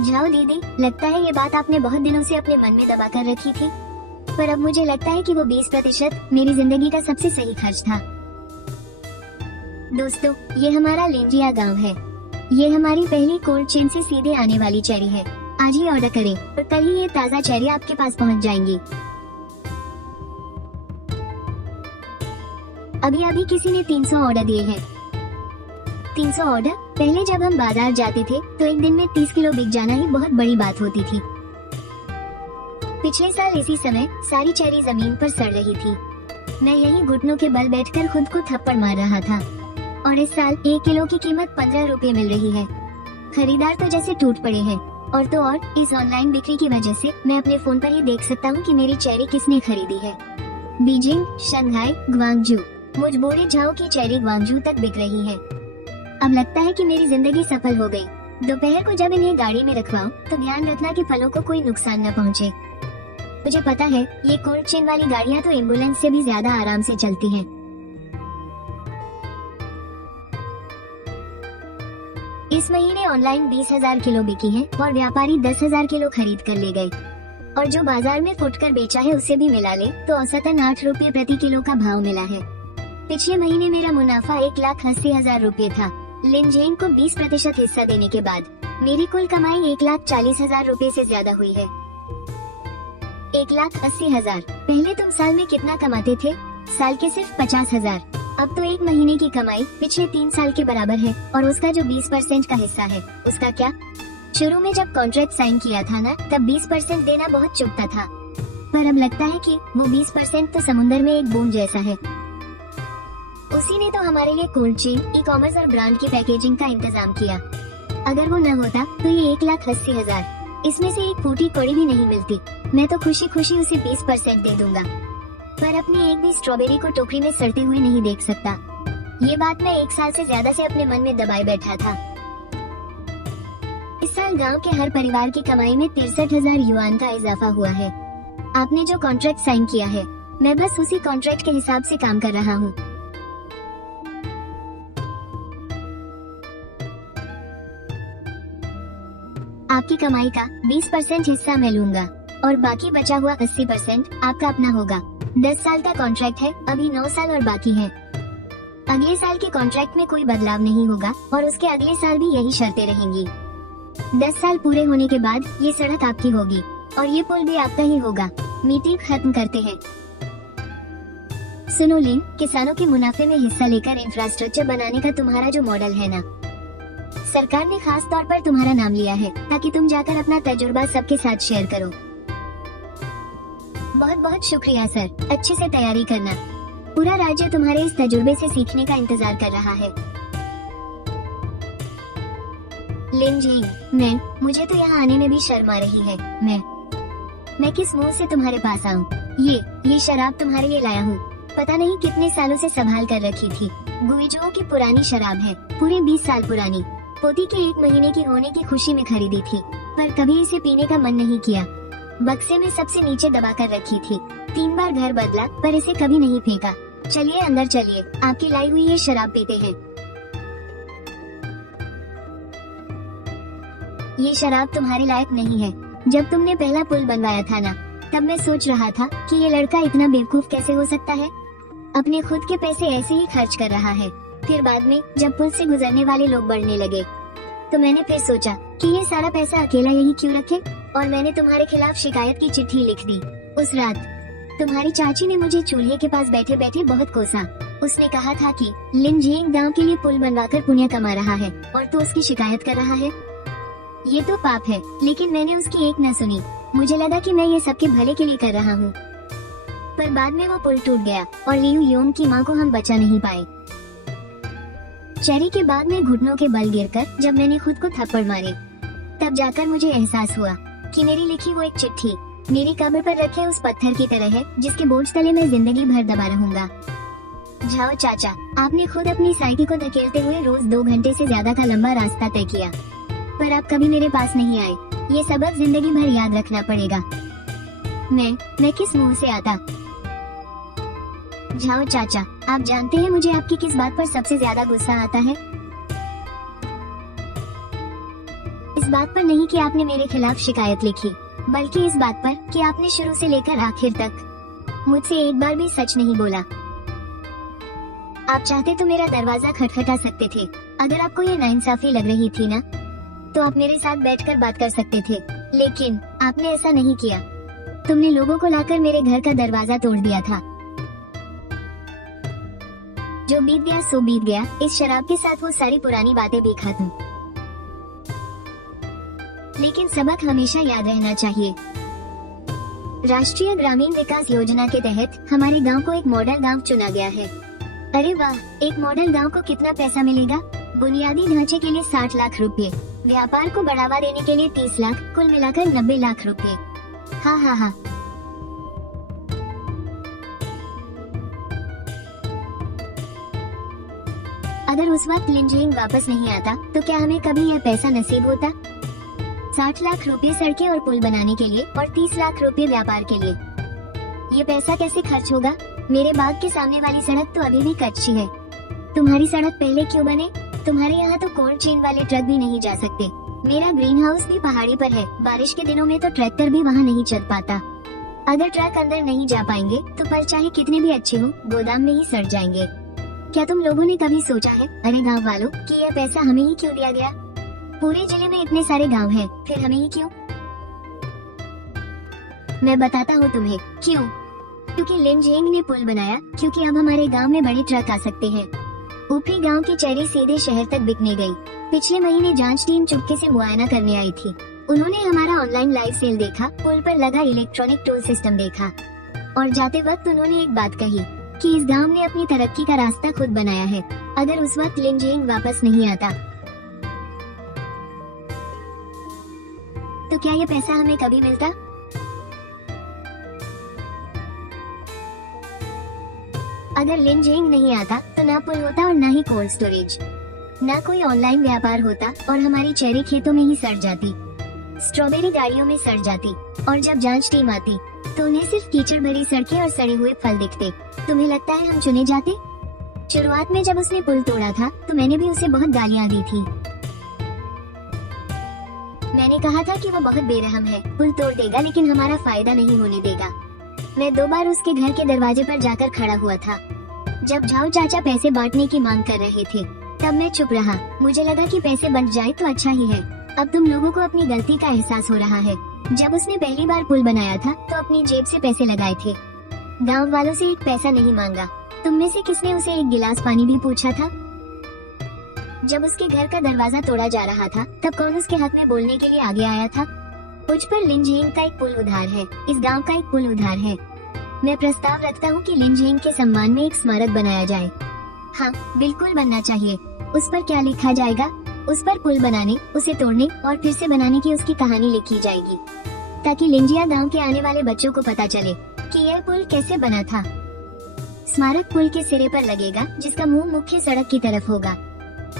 जाओ दीदी, लगता है ये बात आपने बहुत दिनों से अपने मन में दबा कर रखी थी, पर अब मुझे लगता है कि वो 20% मेरी जिंदगी का सबसे सही खर्च था। दोस्तों, ये हमारा लेंजिया गांव है। ये हमारी पहली कोल्ड चेन से सीधे आने वाली चेरी है। आज ही ऑर्डर करें और कल ही ये ताज़ा चेरी आपके पास पहुंच जाएंगी। अभी अभी किसी ने 300 ऑर्डर दिए हैं। 300 ऑर्डर? पहले जब हम बाजार जाते थे तो एक दिन में 30 किलो बिक जाना ही बहुत बड़ी बात होती थी। पिछले साल इसी समय सारी चेरी जमीन पर सड़ रही थी। मैं यहीं घुटनों के बल बैठकर खुद को थप्पड़ मार रहा था। और इस साल 1 किलो की कीमत 15 रुपए मिल रही है। खरीदार तो जैसे टूट पड़े हैं। और तो और इस ऑनलाइन बिक्री की वजह से मैं अपने फोन पर ही देख सकता हूँ कि मेरी चेरी किसने खरीदी है। बीजिंग, शंघाई, ग्वांगजू, मुझ बोरे झाओ की चेरी ग्वांगजू तक बिक रही है। अब लगता है कि मेरी जिंदगी सफल हो गई। दोपहर को जब इन्हें गाड़ी में रखवाओ तो ध्यान रखना कि फलों को कोई नुकसान न पहुँचे। मुझे पता है ये कोल्ड चेन वाली गाड़ियाँ तो एम्बुलेंस से भी ज्यादा आराम से चलती हैं। इस महीने ऑनलाइन 20,000 किलो बिकी है और व्यापारी 10,000 किलो खरीद कर ले गए। और जो बाजार में फुटकर बेचा है उसे भी मिला ले तो औसतन 8 रुपये प्रति किलो का भाव मिला है। पिछले महीने मेरा मुनाफा 1,80,000 रुपये था। लिनजेन को 20% हिस्सा देने के बाद मेरी कुल कमाई 1,40,000 रुपये से ज्यादा हुई है। 1,80,000। पहले तुम साल में कितना कमाते थे? साल के सिर्फ 50,000। अब तो एक महीने की कमाई पिछले 3 साल के बराबर है। और उसका जो 20% का हिस्सा है उसका क्या? शुरू में जब कॉन्ट्रैक्ट साइन किया था ना, तब 20% देना बहुत चुभता था, पर अब लगता है कि वो 20% तो समुद्र में एक बूंद जैसा है। उसी ने तो हमारे लिए कोल्ड चेन, ई-कॉमर्स और ब्रांड की पैकेजिंग का इंतजाम किया। अगर वो न होता तो ये 1,80,000, इसमें से एक फूटी कौड़ी भी नहीं मिलती। मैं तो खुशी खुशी उसे 20% दे दूंगा, पर अपनी एक भी स्ट्रॉबेरी को टोकरी में सड़ते हुए नहीं देख सकता। ये बात मैं 1 साल से ज्यादा से अपने मन में दबाए बैठा था। इस साल गांव के हर परिवार की कमाई में 63,000 युआन का इजाफा हुआ है। आपने जो कॉन्ट्रैक्ट साइन किया है, मैं बस उसी कॉन्ट्रैक्ट के हिसाब से काम कर रहा हूँ। आपकी कमाई का 20% हिस्सा मैं लूंगा और बाकी बचा हुआ 80% आपका अपना होगा। 10 साल का कॉन्ट्रैक्ट है, अभी 9 साल और बाकी है। अगले साल के कॉन्ट्रैक्ट में कोई बदलाव नहीं होगा और उसके अगले साल भी यही शर्तें रहेंगी। 10 साल पूरे होने के बाद ये सड़क आपकी होगी और ये पुल भी आपका ही होगा। मीटिंग खत्म करते हैं। सुनो लिन, किसानों के मुनाफे में हिस्सा लेकर इंफ्रास्ट्रक्चर बनाने का तुम्हारा जो मॉडल है ना, सरकार ने खास तौर पर तुम्हारा नाम लिया है ताकि तुम जाकर अपना तजुर्बा सबके साथ शेयर करो। बहुत बहुत शुक्रिया सर, अच्छे से तैयारी करना। पूरा राज्य तुम्हारे इस तजुर्बे से सीखने का इंतजार कर रहा है। लिन जिंग, मुझे तो यहाँ आने में भी शर्म आ रही है। मैं किस मुंह से तुम्हारे पास आऊँ? ये शराब तुम्हारे लिए लाया हूँ। पता नहीं कितने सालों से संभाल कर रखी थी। गुइजो की पुरानी शराब है, पूरे 20 साल पुरानी। पोती के 1 महीने की होने की खुशी में खरीदी थी, पर कभी इसे पीने का मन नहीं किया। बक्से में सबसे नीचे दबा कर रखी थी। 3 बार घर बदला पर इसे कभी नहीं फेंका। चलिए अंदर चलिए, आपकी लाई हुई ये शराब पीते हैं। ये शराब तुम्हारे लायक नहीं है। जब तुमने पहला पुल बनवाया था ना, तब मैं सोच रहा था कि ये लड़का इतना बेवकूफ कैसे हो सकता है। अपने खुद के पैसे ऐसे ही खर्च कर रहा है। फिर बाद में जब पुल से गुजरने वाले लोग बढ़ने लगे, तो मैंने फिर सोचा कि ये सारा पैसा अकेला यही क्यों रखे, और मैंने तुम्हारे खिलाफ शिकायत की चिट्ठी लिख दी। उस रात तुम्हारी चाची ने मुझे चूल्हे के पास बैठे बैठे बहुत कोसा। उसने कहा था कि लिन जिंग गांव के लिए पुल बनवाकर पुण्य कमा रहा है और तू उसकी शिकायत कर रहा है। ये तो पाप है, लेकिन मैंने उसकी एक न सुनी। मुझे लगा कि मैं ये सबके भले के लिए कर रहा हूँ, पर बाद में वो पुल टूट गया और लियू योन की माँ को हम बचा नहीं पाए। चेरी के बाद में घुटनों के बल गिरकर जब मैंने खुद को थप्पड़ मारे, तब जाकर मुझे एहसास हुआ कि मेरी लिखी वो एक चिट्ठी मेरी कब्र पर रखे उस पत्थर की तरह है जिसके बोझ तले मैं जिंदगी भर दबा रहूंगा। जाओ चाचा, आपने खुद अपनी साइकिल को धकेलते हुए रोज 2 घंटे से ज्यादा का लंबा रास्ता तय किया, पर आप कभी मेरे पास नहीं आए। ये सबक जिंदगी भर याद रखना पड़ेगा। मैं किस मुंह से आता? जाओ चाचा, आप जानते हैं मुझे आपकी किस बात पर सबसे ज्यादा गुस्सा आता है? इस बात पर नहीं कि आपने मेरे खिलाफ शिकायत लिखी, बल्कि इस बात पर कि आपने शुरू से लेकर आखिर तक मुझसे एक बार भी सच नहीं बोला। आप चाहते तो मेरा दरवाजा खटखटा सकते थे। अगर आपको ये नाइंसाफी लग रही थी ना, तो आप मेरे साथ बैठकर बात कर सकते थे, लेकिन आपने ऐसा नहीं किया। तुमने लोगों को लाकर मेरे घर का दरवाजा तोड़ दिया था। जो बीत गया सो बीत गया। इस शराब के साथ वो सारी पुरानी बातें भी खत्म, लेकिन सबक हमेशा याद रहना चाहिए। राष्ट्रीय ग्रामीण विकास योजना के तहत हमारे गांव को एक मॉडल गांव चुना गया है। अरे वाह, एक मॉडल गांव को कितना पैसा मिलेगा? बुनियादी ढांचे के लिए 60 लाख रुपए, व्यापार को बढ़ावा देने के लिए 30 लाख, कुल मिलाकर 90 लाख रुपए। हाँ हाँ हाँ। अगर उस वक्त लिंजिंग वापस नहीं आता तो क्या हमें कभी यह पैसा नसीब होता? 60 लाख रुपए सड़कें और पुल बनाने के लिए और 30 लाख रुपए व्यापार के लिए। ये पैसा कैसे खर्च होगा? मेरे बाग के सामने वाली सड़क तो अभी भी कच्ची है। तुम्हारी सड़क पहले क्यों बने? तुम्हारे यहाँ तो कोल्ड चेन वाले ट्रक भी नहीं जा सकते। मेरा ग्रीन हाउस भी पहाड़ी पर है। बारिश के दिनों में तो ट्रैक्टर भी वहाँ नहीं चल पाता। अगर ट्रक अंदर नहीं जा पाएंगे तो फल चाहे कितने भी अच्छे हो, गोदाम में ही सड़ जाएंगे। क्या तुम लोगों ने कभी सोचा है, अरे गाँव वालों, कि यह पैसा हमें ही क्यों दिया गया? पूरे जिले में इतने सारे गांव हैं, फिर हमें ही क्यों? मैं बताता हूँ तुम्हें क्यों। क्योंकि लिंजिंग ने पुल बनाया, क्योंकि अब हमारे गांव में बड़े ट्रक आ सकते हैं। ऊपरी गांव की चेरी सीधे शहर तक बिकने गई। पिछले महीने जांच टीम चुपके से मुआयना करने आई थी। उन्होंने हमारा ऑनलाइन लाइव सेल देखा, पुल पर लगा इलेक्ट्रॉनिक टोल सिस्टम देखा, और जाते वक्त उन्होंने एक बात कही कि इस गांव ने अपनी तरक्की का रास्ता खुद बनाया है। अगर उस वक्त लिंजिंग वापस नहीं आता तो क्या ये पैसा हमें कभी मिलता? अगर लिंजिंग नहीं आता तो ना पुल होता और ना ही कोल्ड स्टोरेज, ना कोई ऑनलाइन व्यापार होता, और हमारी चेरी खेतों में ही सड़ जाती, स्ट्रॉबेरी गाड़ियों में सड़ जाती, और जब जांच टीम आती तो उन्हें सिर्फ कीचड़ भरी सड़कें और सड़े हुए फल दिखते। तुम्हें लगता है हम चुने जाते? शुरुआत में जब उसने पुल तोड़ा था तो मैंने भी उसे बहुत गालियां दी थी। मैंने कहा था कि वो बहुत बेरहम है, पुल तोड़ देगा लेकिन हमारा फायदा नहीं होने देगा। मैं 2 बार उसके घर के दरवाजे पर जाकर खड़ा हुआ था। जब झाऊ चाचा पैसे बांटने की मांग कर रहे थे तब मैं चुप रहा। मुझे लगा कि पैसे बंट जाए तो अच्छा ही है। अब तुम लोगों को अपनी गलती का एहसास हो रहा है। जब उसने पहली बार पुल बनाया था तो अपनी जेब से पैसे लगाए थे, गाँव वालों से एक पैसा नहीं मांगा। तुम में से किसने उसे एक गिलास पानी भी पूछा था? जब उसके घर का दरवाजा तोड़ा जा रहा था तब कौन उसके हक में बोलने के लिए आगे आया था? मुझ पर लिंजिंग का एक पुल उधार है, इस गांव का एक पुल उधार है। मैं प्रस्ताव रखता हूं कि लिंजिंग के सम्मान में एक स्मारक बनाया जाए। हाँ, बिल्कुल बनना चाहिए। उस पर क्या लिखा जाएगा? उस पर पुल बनाने, उसे तोड़ने और फिर से बनाने की उसकी कहानी लिखी जाएगी, ताकि लिंजिया गांव के आने वाले बच्चों को पता चले कि यह पुल कैसे बना था। स्मारक पुल के सिरे पर लगेगा, जिसका मुंह मुख्य सड़क की तरफ होगा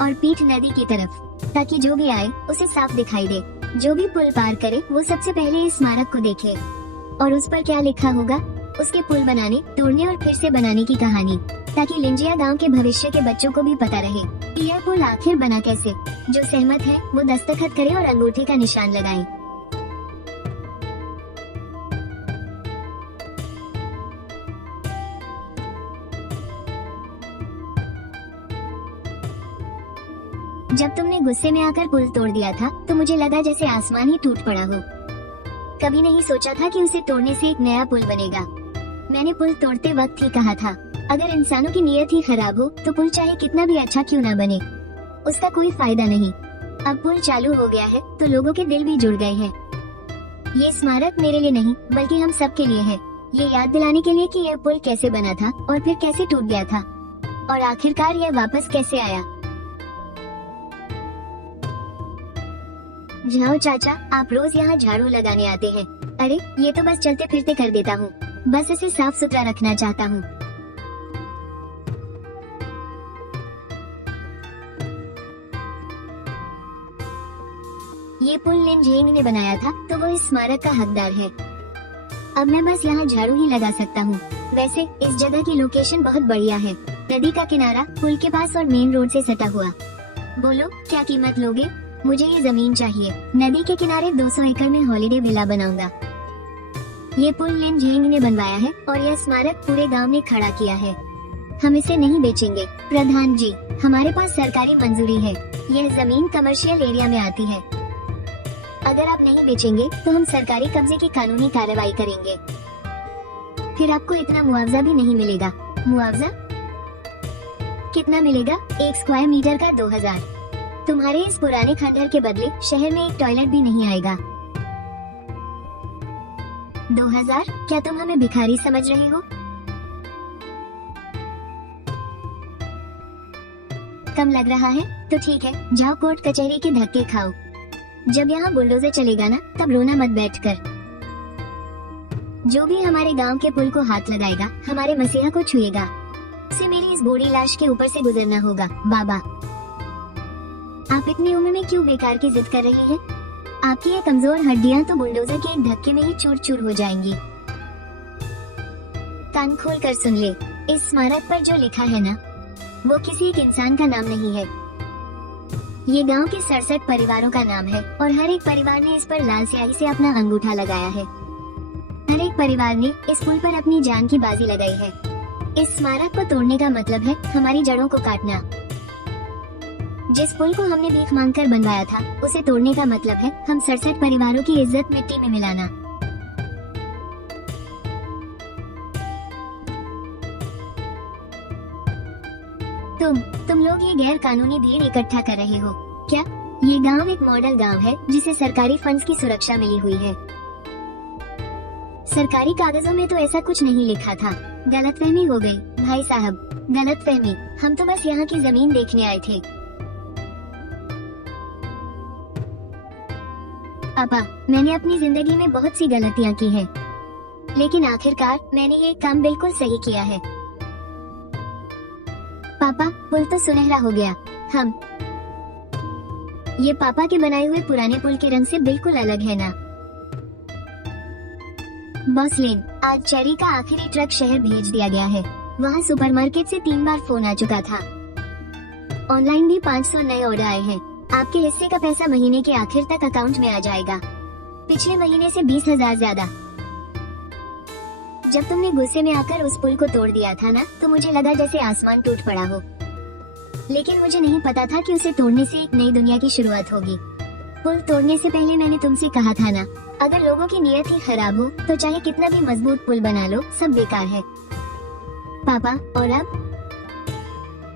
और पीठ नदी की तरफ, ताकि जो भी आए उसे साफ दिखाई दे। जो भी पुल पार करे वो सबसे पहले इस स्मारक को देखे। और उस पर क्या लिखा होगा? उसके पुल बनाने, तोड़ने और फिर से बनाने की कहानी, ताकि लिंजिया गांव के भविष्य के बच्चों को भी पता रहे कि यह पुल आखिर बना कैसे। जो सहमत है वो दस्तखत करे और अंगूठे का निशान लगाए। जब तुमने गुस्से में आकर पुल तोड़ दिया था तो मुझे लगा जैसे आसमान ही टूट पड़ा हो। कभी नहीं सोचा था कि उसे तोड़ने से एक नया पुल बनेगा। मैंने पुल तोड़ते वक्त ही कहा था, अगर इंसानों की नीयत ही खराब हो तो पुल चाहे कितना भी अच्छा क्यों ना बने, उसका कोई फायदा नहीं। अब पुल चालू हो गया है तो लोगों के दिल भी जुड़ गए हैं। ये स्मारक मेरे लिए नहीं बल्कि हम सब के लिए है, ये याद दिलाने के लिए कि यह पुल कैसे बना था और फिर कैसे टूट गया था और आखिरकार यह वापस कैसे आया। जाओ चाचा, आप रोज यहाँ झाड़ू लगाने आते हैं। अरे ये तो बस चलते फिरते कर देता हूँ, बस इसे साफ सुथरा रखना चाहता हूँ। ये पुल लिन जेंग ने बनाया था, तो वो इस स्मारक का हकदार है। अब मैं बस यहाँ झाड़ू ही लगा सकता हूँ। वैसे इस जगह की लोकेशन बहुत बढ़िया है, नदी का किनारा, पुल के पास और मेन रोड से सटा हुआ। बोलो क्या कीमत लोगे? मुझे ये जमीन चाहिए। नदी के किनारे 200 एकड़ में हॉलिडे विला बनाऊंगा। ये पुल लिन जेंग ने बनवाया है और यह स्मारक पूरे गांव ने खड़ा किया है। हम इसे नहीं बेचेंगे प्रधान जी, हमारे पास सरकारी मंजूरी है। यह जमीन कमर्शियल एरिया में आती है। अगर आप नहीं बेचेंगे तो हम सरकारी कब्जे की कानूनी कार्रवाई करेंगे। फिर आपको इतना मुआवजा भी नहीं मिलेगा। मुआवजा कितना मिलेगा? 1 स्क्वायर मीटर का 2000। तुम्हारे इस पुराने खंडहर के बदले शहर में एक टॉयलेट भी नहीं आएगा। 2000? क्या तुम हमें भिखारी समझ रहे हो? कम लग रहा है तो ठीक है, जाओ कोर्ट कचहरी के धक्के खाओ। जब यहाँ बुलडोजर चलेगा ना, तब रोना मत बैठकर। जो भी हमारे गांव के पुल को हाथ लगाएगा, हमारे मसीहा को छुएगा, उसे मेरी इस बूढ़ी लाश के ऊपर से गुजरना होगा। बाबा, आप इतनी उम्र में क्यों बेकार की जिद कर रही हैं? आपकी ये कमजोर हड्डियां तो बुलडोजर के एक धक्के में ही चूर चूर हो जाएंगी। कान खोल कर सुन ले, इस स्मारक पर जो लिखा है ना, वो किसी एक इंसान का नाम नहीं है। ये गांव के 67 परिवारों का नाम है और हर एक परिवार ने इस पर लाल स्याही से अपना अंगूठा लगाया है। हर एक परिवार ने इस पुल पर अपनी जान की बाजी लगाई है। इस स्मारक को तोड़ने का मतलब है हमारी जड़ों को काटना। जिस पुल को हमने भीख मांगकर बनवाया था, उसे तोड़ने का मतलब है हम 67 परिवारों की इज्जत मिट्टी में मिलाना। तुम लोग ये गैर कानूनी भीड़ इकट्ठा कर रहे हो क्या? ये गांव एक मॉडल गांव है जिसे सरकारी फंड्स की सुरक्षा मिली हुई है। सरकारी कागजों में तो ऐसा कुछ नहीं लिखा था। गलतफहमी हो गई भाई साहब, गलतफहमी। हम तो बस यहाँ की जमीन देखने आए थे। पापा, मैंने अपनी जिंदगी में बहुत सी गलतियाँ की हैं, लेकिन आखिरकार मैंने ये काम बिल्कुल सही किया है। पापा, पुल तो सुनहरा हो गया। हम ये पापा के बनाए हुए पुराने पुल के रंग से बिल्कुल अलग है ना? बॉस लेन, आज चेरी का आखिरी ट्रक शहर भेज दिया गया है। वहाँ सुपरमार्केट से 3 बार फोन आ चुका था। ऑनलाइन भी 500 नए ऑर्डर आए हैं। आपके हिस्से का पैसा महीने के आखिर तक अकाउंट में आ जाएगा। पिछले महीने से 20,000 ज्यादा। जब तुमने गुस्से में आकर उस पुल को तोड़ दिया था ना, तो मुझे लगा जैसे आसमान टूट पड़ा हो। लेकिन मुझे नहीं पता था कि उसे तोड़ने से एक नई दुनिया की शुरुआत होगी। पुल तोड़ने से पहले मैंने तुमसे कहा था ना, अगर लोगों की नीयत ही खराब हो तो चाहे कितना भी मजबूत पुल बना लो, सब बेकार है। पापा, और अब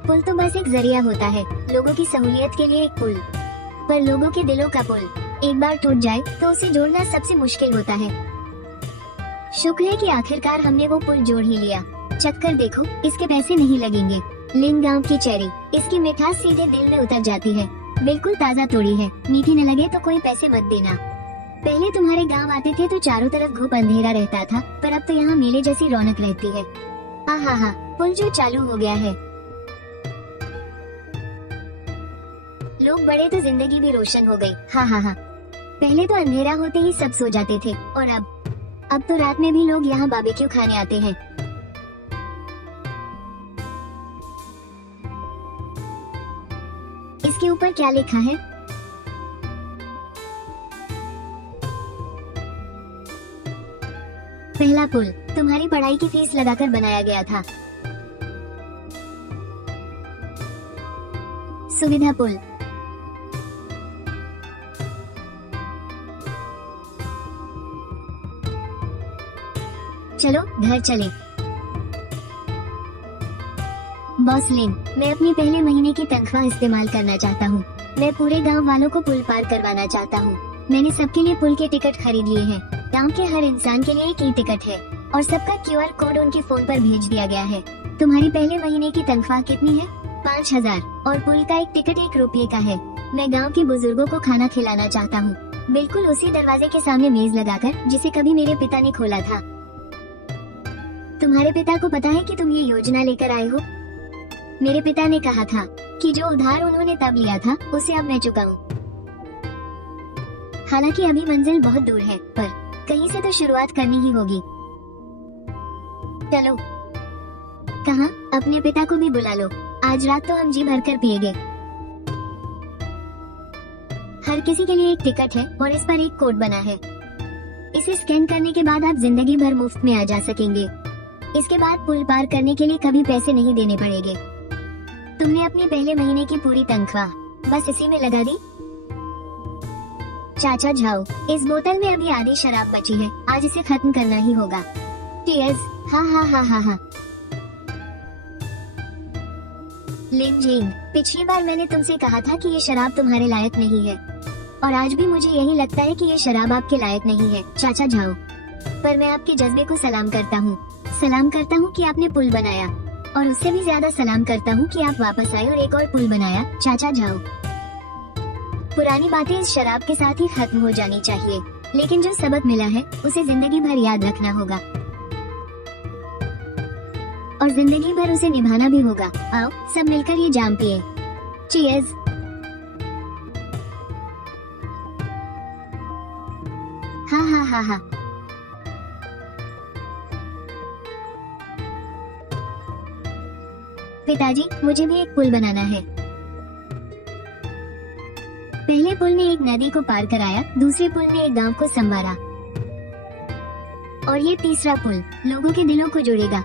पुल तो बस एक जरिया होता है, लोगों की सहूलियत के लिए एक पुल। पर लोगों के दिलों का पुल एक बार टूट जाए तो उसे जोड़ना सबसे मुश्किल होता है। शुक्र है कि आखिरकार हमने वो पुल जोड़ ही लिया। चक्कर देखो, इसके पैसे नहीं लगेंगे। लिन गांव की चेरी, इसकी मिठास सीधे दिल में उतर जाती है। बिल्कुल ताज़ा तोड़ी है, मीठी न लगे तो कोई पैसे मत देना। पहले तुम्हारे गांव आते थे तो चारों तरफ घुप अंधेरा रहता था, पर अब तो यहाँ मेले जैसी रौनक रहती है। आहा, पुल जो चालू हो गया है। लोग बड़े तो जिंदगी भी रोशन हो गई। हाँ। पहले तो अंधेरा होते ही सब सो जाते थे, और अब तो रात में भी लोग यहाँ बारबेक्यू खाने आते हैं। इसके ऊपर क्या लिखा है? पहला पुल तुम्हारी पढ़ाई की फीस लगाकर बनाया गया था। सुविधा पुल। चलो घर चले। बॉस लिन, मैं अपनी पहले महीने की तनख्वाह इस्तेमाल करना चाहता हूँ। मैं पूरे गांव वालों को पुल पार करवाना चाहता हूँ। मैंने सबके लिए पुल के टिकट खरीद लिए हैं। गांव के हर इंसान के लिए एक ही टिकट है और सबका QR कोड उनके फोन पर भेज दिया गया है। तुम्हारी पहले महीने की तनख्वाह कितनी है? 5,000 और पुल का एक टिकट 1 रुपये का है। मैं गांव के बुजुर्गों को खाना खिलाना चाहता हूँ, बिल्कुल उसी दरवाजे के सामने मेज लगाकर जिसे कभी मेरे पिता ने खोला था। तुम्हारे पिता को पता है कि तुम ये योजना लेकर आए हो? मेरे पिता ने कहा था कि जो उधार उन्होंने तब लिया था उसे अब मैं चुकाऊं। हालांकि अभी मंजिल बहुत दूर है, पर कहीं से तो शुरुआत करनी ही होगी। चलो। कहाँ? अपने पिता को भी बुला लो, आज रात तो हम जी भरकर पिएंगे। हर किसी के लिए एक टिकट है और इस पर एक कोड बना है। इसे स्कैन करने के बाद आप जिंदगी भर मुफ्त में आ जा सकेंगे। इसके बाद पुल पार करने के लिए कभी पैसे नहीं देने पड़ेंगे। तुमने अपने पहले महीने की पूरी तनख्वाह बस इसी में लगा दी। चाचा झाओ, इस बोतल में अभी आधी शराब बची है, आज इसे खत्म करना ही होगा। चीयर्स। हाँ हाँ हाँ हाँ हाँ। लिन जिंग, पिछली बार मैंने तुमसे कहा था कि ये शराब तुम्हारे लायक नहीं है, और आज भी मुझे यही लगता है कि ये शराब आपके लायक नहीं है, चाचा झाओ। पर मैं आपके जज्बे को सलाम करता हूँ कि आपने पुल बनाया, और उससे भी ज्यादा सलाम करता हूँ कि आप वापस आए और एक और पुल बनाया, चाचा झाओ। पुरानी बातें इस शराब के साथ ही खत्म हो जानी चाहिए, लेकिन जो सबक मिला है उसे जिंदगी भर याद रखना होगा, और जिंदगी भर उसे निभाना भी होगा। आओ सब मिलकर ये जाम पिए। चीयर्स। हाँ हाँ हाँ हाँ। पिताजी, मुझे भी एक पुल बनाना है। पहले पुल ने एक नदी को पार कराया, दूसरे पुल ने एक गांव को संवारा, और ये तीसरा पुल लोगों के दिलों को जोड़ेगा।